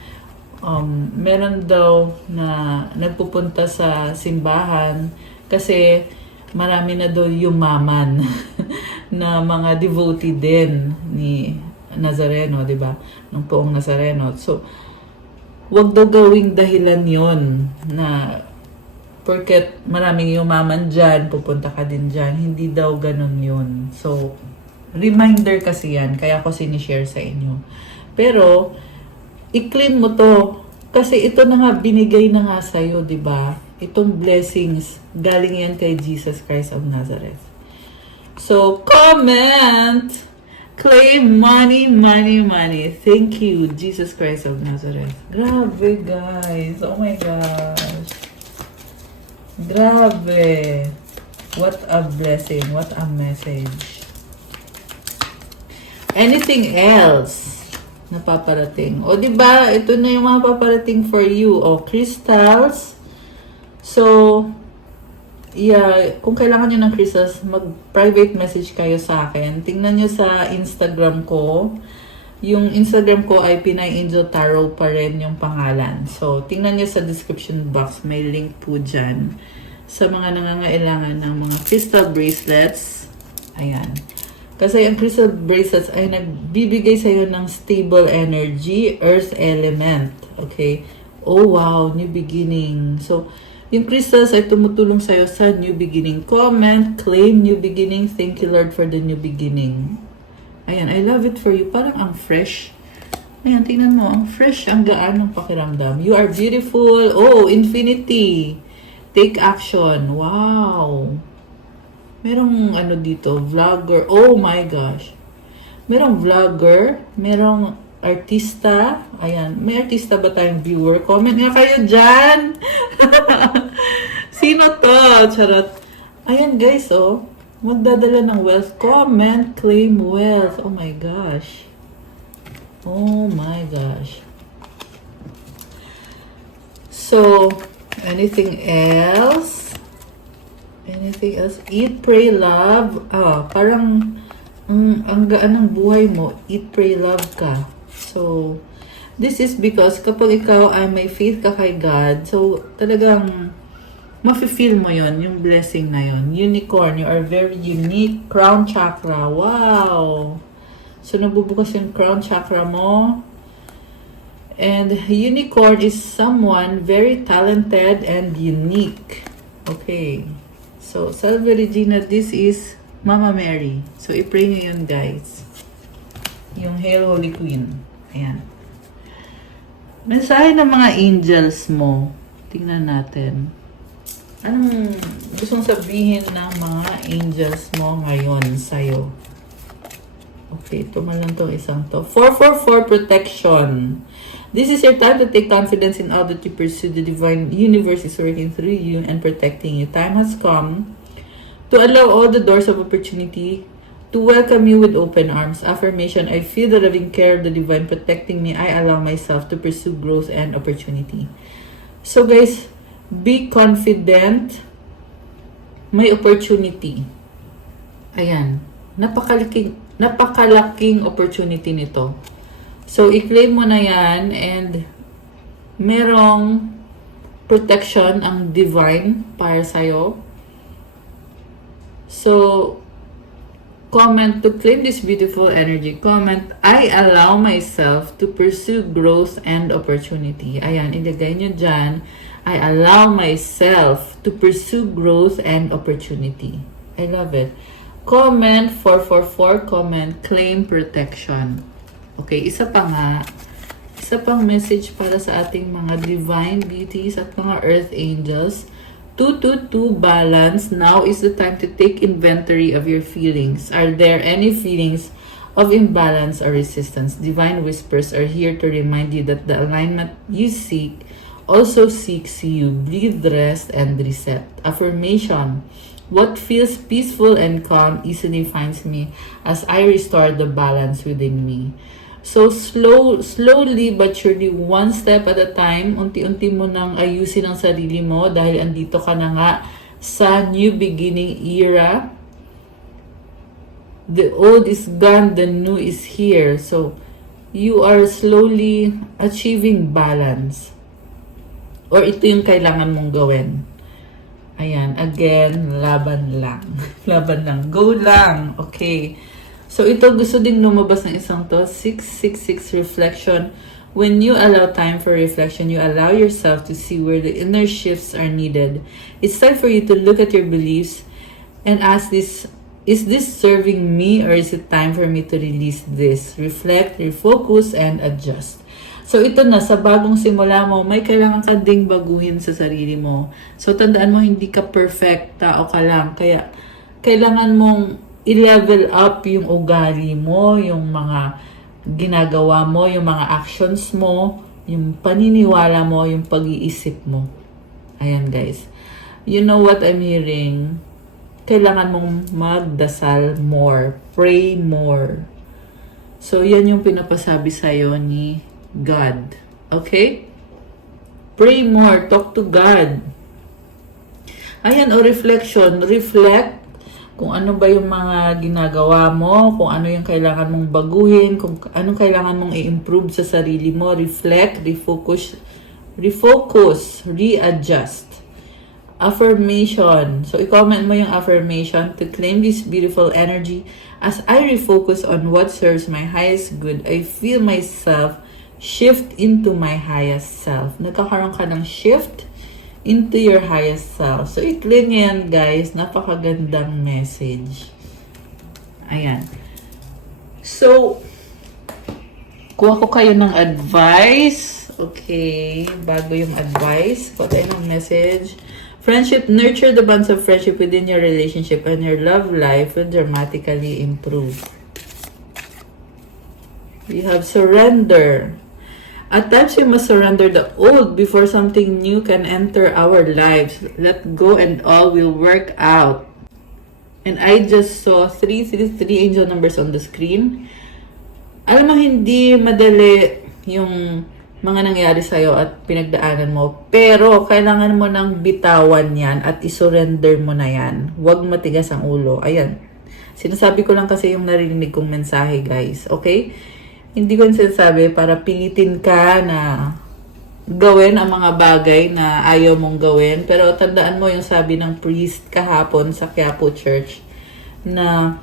meron daw na nagpupunta sa simbahan kasi marami na daw yumaman na mga devotee din ni Nazareno, di ba? Nung poong Nazareno. So, wag daw gawing dahilan yon na porket maraming yumaman dyan, pupunta ka din dyan. Hindi daw ganun yun. So, reminder kasi yan. Kaya ko sinishare sa inyo. Pero, i-claim mo to. Kasi ito na nga, binigay na nga sa'yo, di ba? Itong blessings, galing yan kay Jesus Christ of Nazareth. So, comment! Claim money, money, money. Thank you, Jesus Christ of Nazareth. Grabe, guys. Oh my gosh. Grabe. What a blessing. What a message. Anything else na paparating? O, di ba? Ito na yung mga paparating for you. O, crystals. So, yeah, kung kailangan nyo ng crystals, mag-private message kayo sa akin. Tingnan nyo sa Instagram ko. Yung Instagram ko ay Pinay Angel Tarot pa rin yung pangalan. So, tingnan nyo sa description box. May link po dyan sa mga nangangailangan ng mga crystal bracelets. Ayan. Kasi ang crystal bracelets ay nagbibigay sa'yo ng stable energy, earth element. Okay? Oh, wow. New beginning. So, yung crystals ay tumutulong sa'yo sa new beginning. Comment, claim new beginning. Thank you, Lord, for the new beginning. Ayan, I love it for you. Parang ang fresh. Ayan, tingnan mo. Ang fresh, ang gaan ng pakiramdam. You are beautiful. Oh, infinity. Take action. Wow. Merong ano dito, vlogger. Oh my gosh. Merong vlogger. Merong artista. Ayan. May artista ba tayong viewer? Comment nga kayo dyan. Sino to? Charot. Ayan guys, oh. Magdadala ng wealth. Comment, claim wealth. Oh my gosh. Oh my gosh. So, anything else? Anything else? Eat, pray, love. Parang ang gaan ng buhay mo. Eat, pray, love ka. So, this is because kapag ikaw ay may faith ka kay God, so talagang mafe-feel mo yon, yung blessing na yon. Unicorn, you are very unique. Crown chakra. Wow! So, nabubukas yung crown chakra mo. And unicorn is someone very talented and unique. Okay. So, Salve Regina, this is Mama Mary. So, i-pray nyo yun, guys. Yung Hail Holy Queen. Ayan. Mensahe ng mga angels mo. Tingnan natin. Anong gustong sabihin ng mga angels mo ngayon sa'yo? Okay, ito man lang itong isang to. 444 protection. This is your time to take confidence in all that you pursue. The divine universe is working through you and protecting you. Time has come to allow all the doors of opportunity to welcome you with open arms. Affirmation, I feel the loving care of the divine protecting me. I allow myself to pursue growth and opportunity. So guys, be confident. May opportunity. Ayan. Napakalaking opportunity nito. So, i-claim mo na yan and merong protection ang divine para sa'yo. So, Comment to claim this beautiful energy. Comment, I allow myself to pursue growth and opportunity. Ayan, ilagay nyo dyan. I allow myself to pursue growth and opportunity. I love it. Comment 444, comment claim protection. Okay, isa pa nga. Isa pang message para sa ating mga divine beauties at mga earth angels. 222 balance. Now is the time to take inventory of your feelings. Are there any feelings of imbalance or resistance? Divine whispers are here to remind you that the alignment you seek also seeks you. Breathe, rest, and reset. Affirmation. What feels peaceful and calm easily finds me as I restore the balance within me. So slowly but surely, one step at a time, unti-unti mo nang ayusin ang sarili mo dahil andito ka na nga sa new beginning era. The old is gone, the new is here. So you are slowly achieving balance. Or ito yung kailangan mong gawin. Ayan, again, laban lang. Laban lang. Go lang. Okay. So, ito gusto din lumabas ng isang to. 666 reflection. When you allow time for reflection, you allow yourself to see where the inner shifts are needed. It's time for you to look at your beliefs and ask this, is this serving me or is it time for me to release this? Reflect, refocus, and adjust. So, ito na, sa bagong simula mo, may kailangan ka ding baguhin sa sarili mo. So, tandaan mo, hindi ka perfect, tao ka lang. Kaya, kailangan mong i-level up yung ugali mo, yung mga ginagawa mo, yung mga actions mo, yung paniniwala mo, yung pag-iisip mo. Ayan, guys. You know what I'm hearing? Kailangan mong magdasal more. Pray more. So, yan yung pinapasabi sa'yo ni God. Okay? Pray more. Talk to God. Ayan, o reflection. Reflect kung ano ba yung mga ginagawa mo, kung ano yung kailangan mong baguhin, kung anong kailangan mong i-improve sa sarili mo. Reflect, refocus, readjust. Affirmation. So, i-comment mo yung affirmation to claim this beautiful energy. As I refocus on what serves my highest good, I feel myself shift into my highest self. Nagkakaroon ka ng shift into your highest self. So, i-claim yan, guys. Napakagandang message. Ayan. So, kuha ko kayo ng advice. Okay. Bago yung advice. Kuha tayo ng message. Friendship. Nurture the bonds of friendship within your relationship and your love life will dramatically improve. We have surrender. At times, we must surrender the old before something new can enter our lives. Let go and all will work out. And I just saw 333 angel numbers on the screen. Alam mo, hindi madali yung mga nangyari sa'yo at pinagdaanan mo. Pero, kailangan mo nang bitawan yan at isurrender mo na yan. Huwag matigas ang ulo. Ayan. Sinasabi ko lang kasi yung narinig kong mensahe, guys. Okay? Hindi ko sinasabi para pilitin ka na gawin ang mga bagay na ayaw mong gawin. Pero tandaan mo yung sabi ng priest kahapon sa Quiapo Church na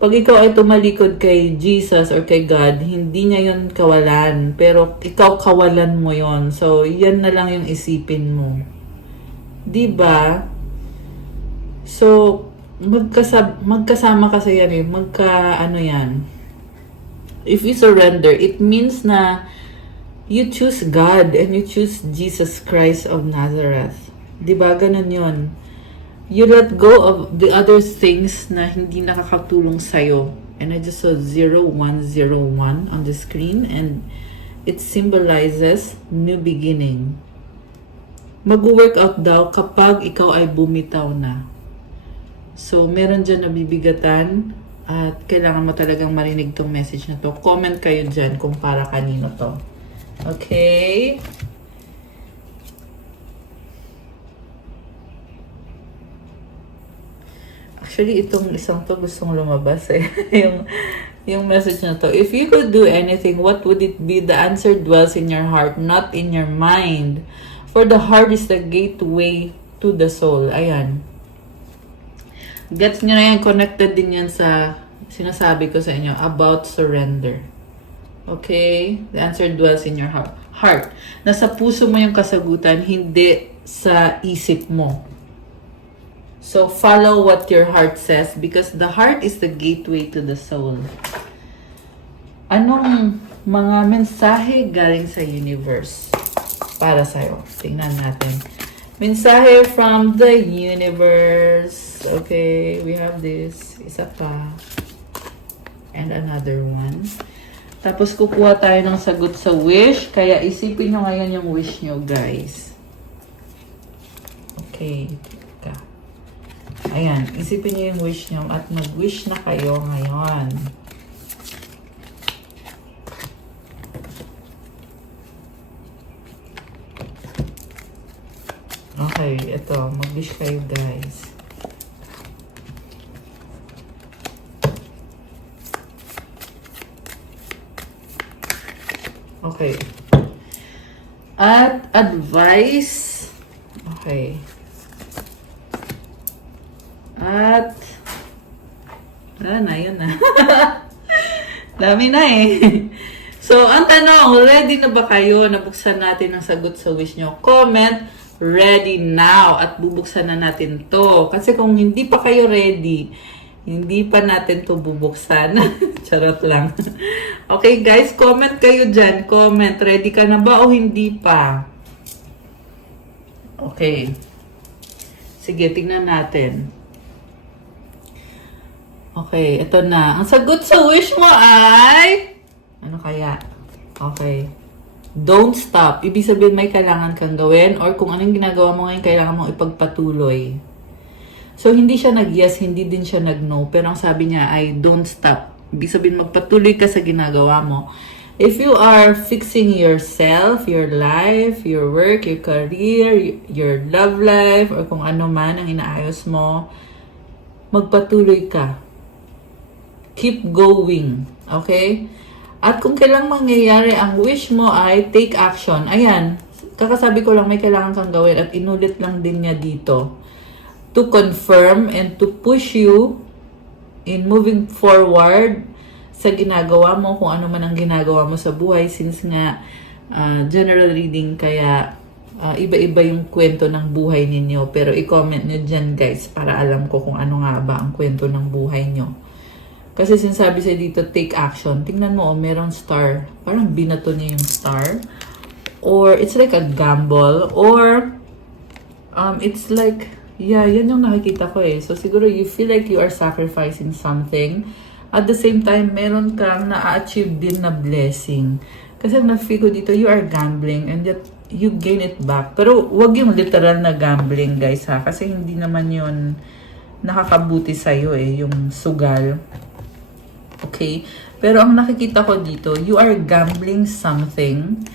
pag ikaw ay tumalikod kay Jesus or kay God, hindi niya yun kawalan. Pero ikaw kawalan mo yon. So, yan na lang yung isipin mo. Diba? So, magkasama kasi yan eh. Yan. If you surrender, it means na you choose God and you choose Jesus Christ of Nazareth. Diba? Ganun yun. You let go of the other things na hindi nakakatulong sa'yo. And I just saw 0101 on the screen and it symbolizes new beginning. Mag-workout daw kapag ikaw ay bumitaw na. So, meron dyan na bibigatan. At kailangan mo talagang marinig tong message na to. Comment kayo dyan kung para kanino to. Okay? Actually, itong isang to gustong lumabas eh. yung message na to. If you could do anything, what would it be? The answer dwells in your heart, not in your mind. For the heart is the gateway to the soul. Ayan. Gets nyo na yan, connected din yan sa sinasabi ko sa inyo about surrender. Okay? The answer dwells in your heart. Nasa puso mo yung kasagutan, hindi sa isip mo. So, follow what your heart says because the heart is the gateway to the soul. Anong mga mensahe galing sa universe para sa'yo? Tingnan natin. Mensahe from the universe. Okay, we have this. Isa pa. And another one. Tapos kukuha tayo ng sagot sa wish. Kaya isipin nyo ngayon yung wish nyo, guys. Okay. Teka. Ayan. Isipin nyo yung wish nyo at mag-wish na kayo ngayon. Okay. Ito. Mag-wish kayo, guys. Okay. At advice. Okay. At wala na, yun na. Dami na eh. So, ang tanong, ready na ba kayo? Nabuksan natin ang sagot sa wish nyo. Comment, ready now. At bubuksan na natin to. Kasi kung hindi pa kayo ready, hindi pa natin to bubuksan. Charot lang. Okay guys, comment kayo dyan. Comment, ready ka na ba o hindi pa? Okay. Sige, tingnan natin. Okay, ito na. Ang sagot sa wish mo ay... Ano kaya? Okay. Don't stop. Ibig sabihin may kailangan kang gawin or kung anong ginagawa mo ngayon, kailangan mong ipagpatuloy. So, hindi siya nag-yes, hindi din siya nag-no. Pero ang sabi niya ay don't stop. Ibig sabihin magpatuloy ka sa ginagawa mo. If you are fixing yourself, your life, your work, your career, your love life, or kung ano man ang inaayos mo, magpatuloy ka. Keep going. Okay? At kung kailang mangyayari ang wish mo ay take action. Ayan. Kakasabi ko lang may kailangan kang gawin at inulit lang din niya dito. To confirm and to push you in moving forward sa ginagawa mo, kung ano man ang ginagawa mo sa buhay, since nga general reading, kaya iba-iba yung kwento ng buhay ninyo. Pero i-comment nyo dyan guys para alam ko kung ano nga ba ang kwento ng buhay nyo. Kasi sinasabi sa dito, take action. Tingnan mo, merong star. Parang binato niya yung star. Or it's like a gamble. Or it's like... Yeah, yan yung nakikita ko eh. So, siguro you feel like you are sacrificing something. At the same time, meron kang na-achieve din na blessing. Kasi na-feel ko dito, you are gambling and yet you gain it back. Pero, wag yung literal na gambling, guys, ha? Kasi hindi naman yun nakakabuti sa'yo eh, yung sugal. Okay? Pero, ang nakikita ko dito, you are gambling something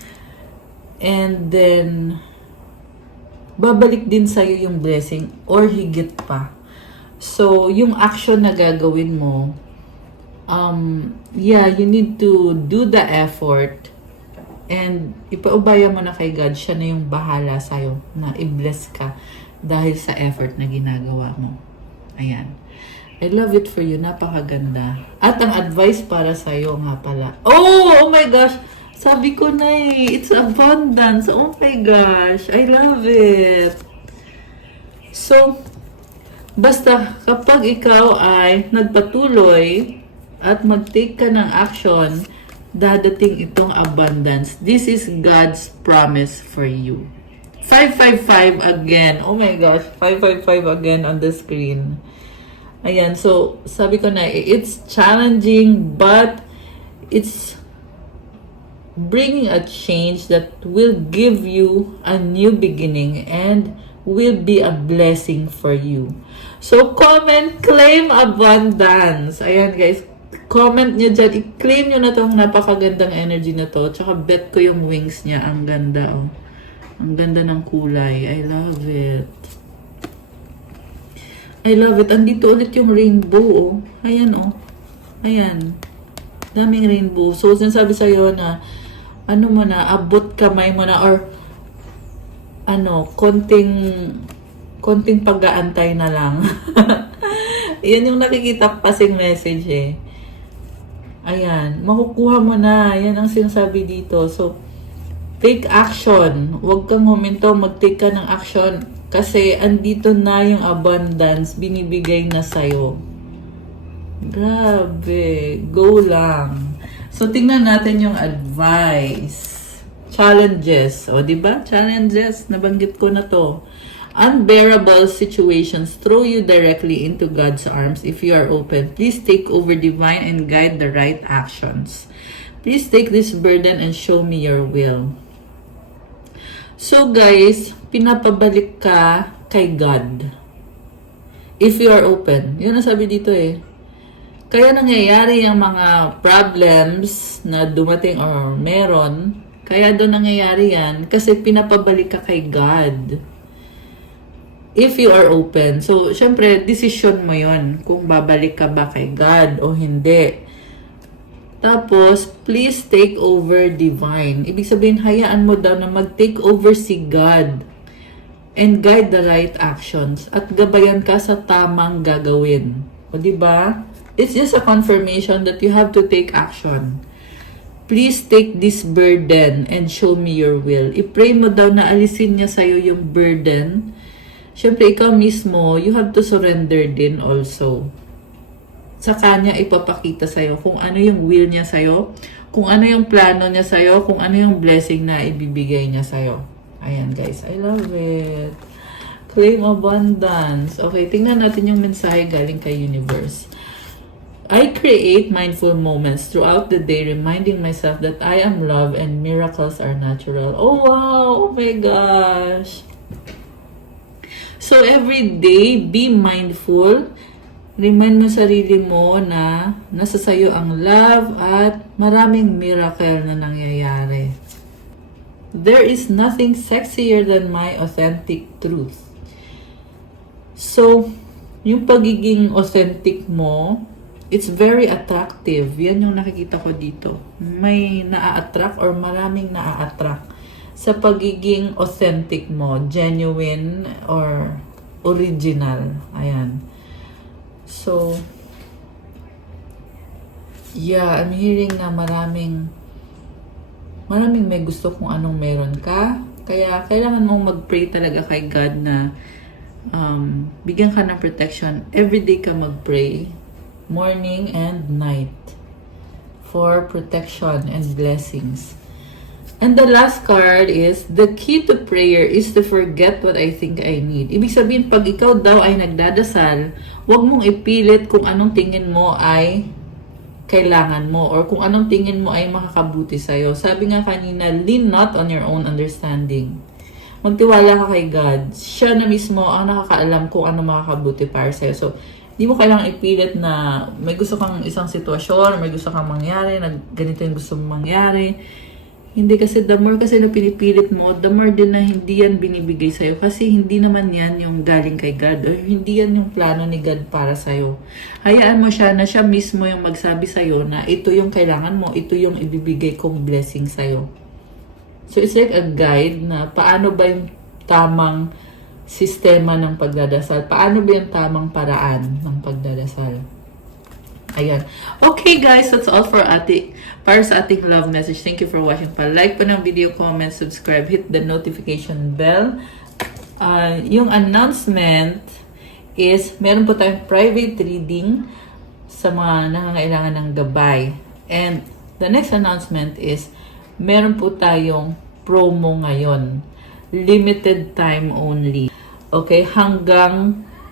and then... babalik din sa'yo yung blessing or higit pa. So, yung action na gagawin mo, yeah, you need to do the effort and ipaubaya mo na kay God, siya na yung bahala sa'yo na i-bless ka dahil sa effort na ginagawa mo. Ayan. I love it for you. Napakaganda. At ang advice para sa'yo nga pala. Oh my gosh! Sabi ko na eh, it's abundance. Oh my gosh, I love it. So, basta kapag ikaw ay nagpatuloy at mag-take ka ng action, dadating itong abundance. This is God's promise for you. 555 again. Oh my gosh, 555 again on the screen. Ayan, so sabi ko na, it's challenging but it's bringing a change that will give you a new beginning and will be a blessing for you. So, comment, claim abundance. Ayan guys, comment nyo dyan. I-claim nyo na itong napakagandang energy na to. Tsaka bet ko yung wings niya. Ang ganda, oh. Ang ganda ng kulay. I love it. I love it. Andito ulit yung rainbow, oh. Ayan, oh. Ayan. Daming rainbow. So, sinasabi sa'yo na ano mo na, abot kamay mo na or ano, konting pag-aantay na lang. Yan yung nakikita ko kasing message eh. Ayan, makukuha mo na. Yan ang sinasabi dito. So, take action. Huwag kang huminto, mag-take ka ng action. Kasi andito na yung abundance, binibigay na sa'yo. Grabe, go lang. So, tingnan natin yung advice. Challenges. O, diba? Challenges. Nabanggit ko na to. Unbearable situations throw you directly into God's arms if you are open. Please take over divine and guide the right actions. Please take this burden and show me your will. So guys, pinapabalik ka kay God. If you are open. Yun ang sabi dito eh. Kaya nangyayari yung mga problems na dumating or meron, kaya doon nangyayari yan kasi pinapabalik ka kay God. If you are open. So, syempre, decision mo yon kung babalik ka ba kay God o hindi. Tapos, please take over divine. Ibig sabihin, hayaan mo daw na mag-take over si God and guide the right actions at gabayan ka sa tamang gagawin. O, diba? It's just a confirmation that you have to take action. Please take this burden and show me your will. I-pray mo daw na alisin niya sa'yo yung burden. Siyempre, ikaw mismo, you have to surrender din also. Sa kanya ipapakita sa'yo kung ano yung will niya sa'yo, kung ano yung plano niya sa'yo, kung ano yung blessing na ibibigay niya sa'yo. Ayan guys, I love it. Claim abundance. Okay, tingnan natin yung mensahe galing kay universe. I create mindful moments throughout the day, reminding myself that I am loved and miracles are natural. Oh wow! Oh my gosh! So, every day, be mindful. Remind mo sarili mo na nasa sayo ang love at maraming miracle na nangyayari. There is nothing sexier than my authentic truth. So, yung pagiging authentic mo, it's very attractive. Yan yung nakikita ko dito. May naa-attract or maraming naa-attract sa pagiging authentic mo, genuine or original. Ayan. So, yeah, I'm hearing na maraming may gusto kung anong meron ka. Kaya, kailangan mong mag-pray talaga kay God na bigyan ka ng protection. Everyday ka mag-pray, morning and night, for protection and blessings. And the last card is, the key to prayer is to forget what I think I need. Ibig sabihin, pag ikaw daw ay nagdadasal, huwag mong ipilit kung anong tingin mo ay kailangan mo or kung anong tingin mo ay makakabuti sa'yo. Sabi nga kanina, lean not on your own understanding. Magtiwala ka kay God. Siya na mismo ang nakakaalam kung ano makakabuti para sa'yo. So, di mo kailangang ipilit na may gusto kang isang sitwasyon, may gusto kang mangyari, na ganito yung gusto mong mangyari. Hindi kasi the more kasi na pinipilit mo, the more din na hindi yan binibigay sa'yo. Kasi hindi naman yan yung galing kay God. Or hindi yan yung plano ni God para sa'yo. Hayaan mo siya na siya mismo yung magsabi sa'yo na ito yung kailangan mo, ito yung ibibigay kong blessing sa'yo. So it's like a guide na paano ba yung tamang sistema ng pagdadasal. Paano ba yung tamang paraan ng pagdadasal. Ayan. Okay guys, that's all para sa ating love message. Thank you for watching. Pa-like po ng video, comment, subscribe, hit the notification bell. Yung announcement is, meron po tayong private reading sa mga nangangailangan ng gabay. And the next announcement is, meron po tayong promo ngayon. Limited time only. Okay,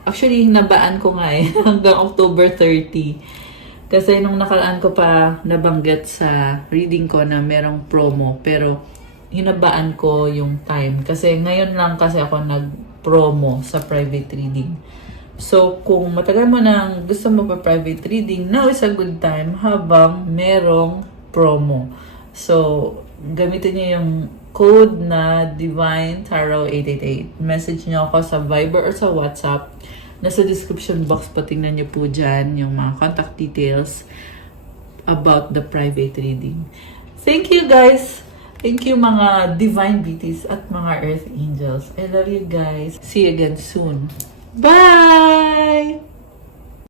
actually, nabaan ko nga hanggang October 30. Kasi nung nakaraan ko pa nabanggit sa reading ko na merong promo. Pero hinabaan ko yung time. Kasi ngayon lang kasi ako nag-promo sa private reading. So kung matagal mo nang gusto mo pa private reading, now is a good time habang merong promo. So gamitin niyo yung code na Divine Tarot 888. Message niyo ako sa Viber or sa WhatsApp. Nasa description box pa, tingnan niyo po dyan yung mga contact details about the private reading. Thank you guys! Thank you mga Divine Beauties at mga Earth Angels. I love you guys. See you again soon. Bye!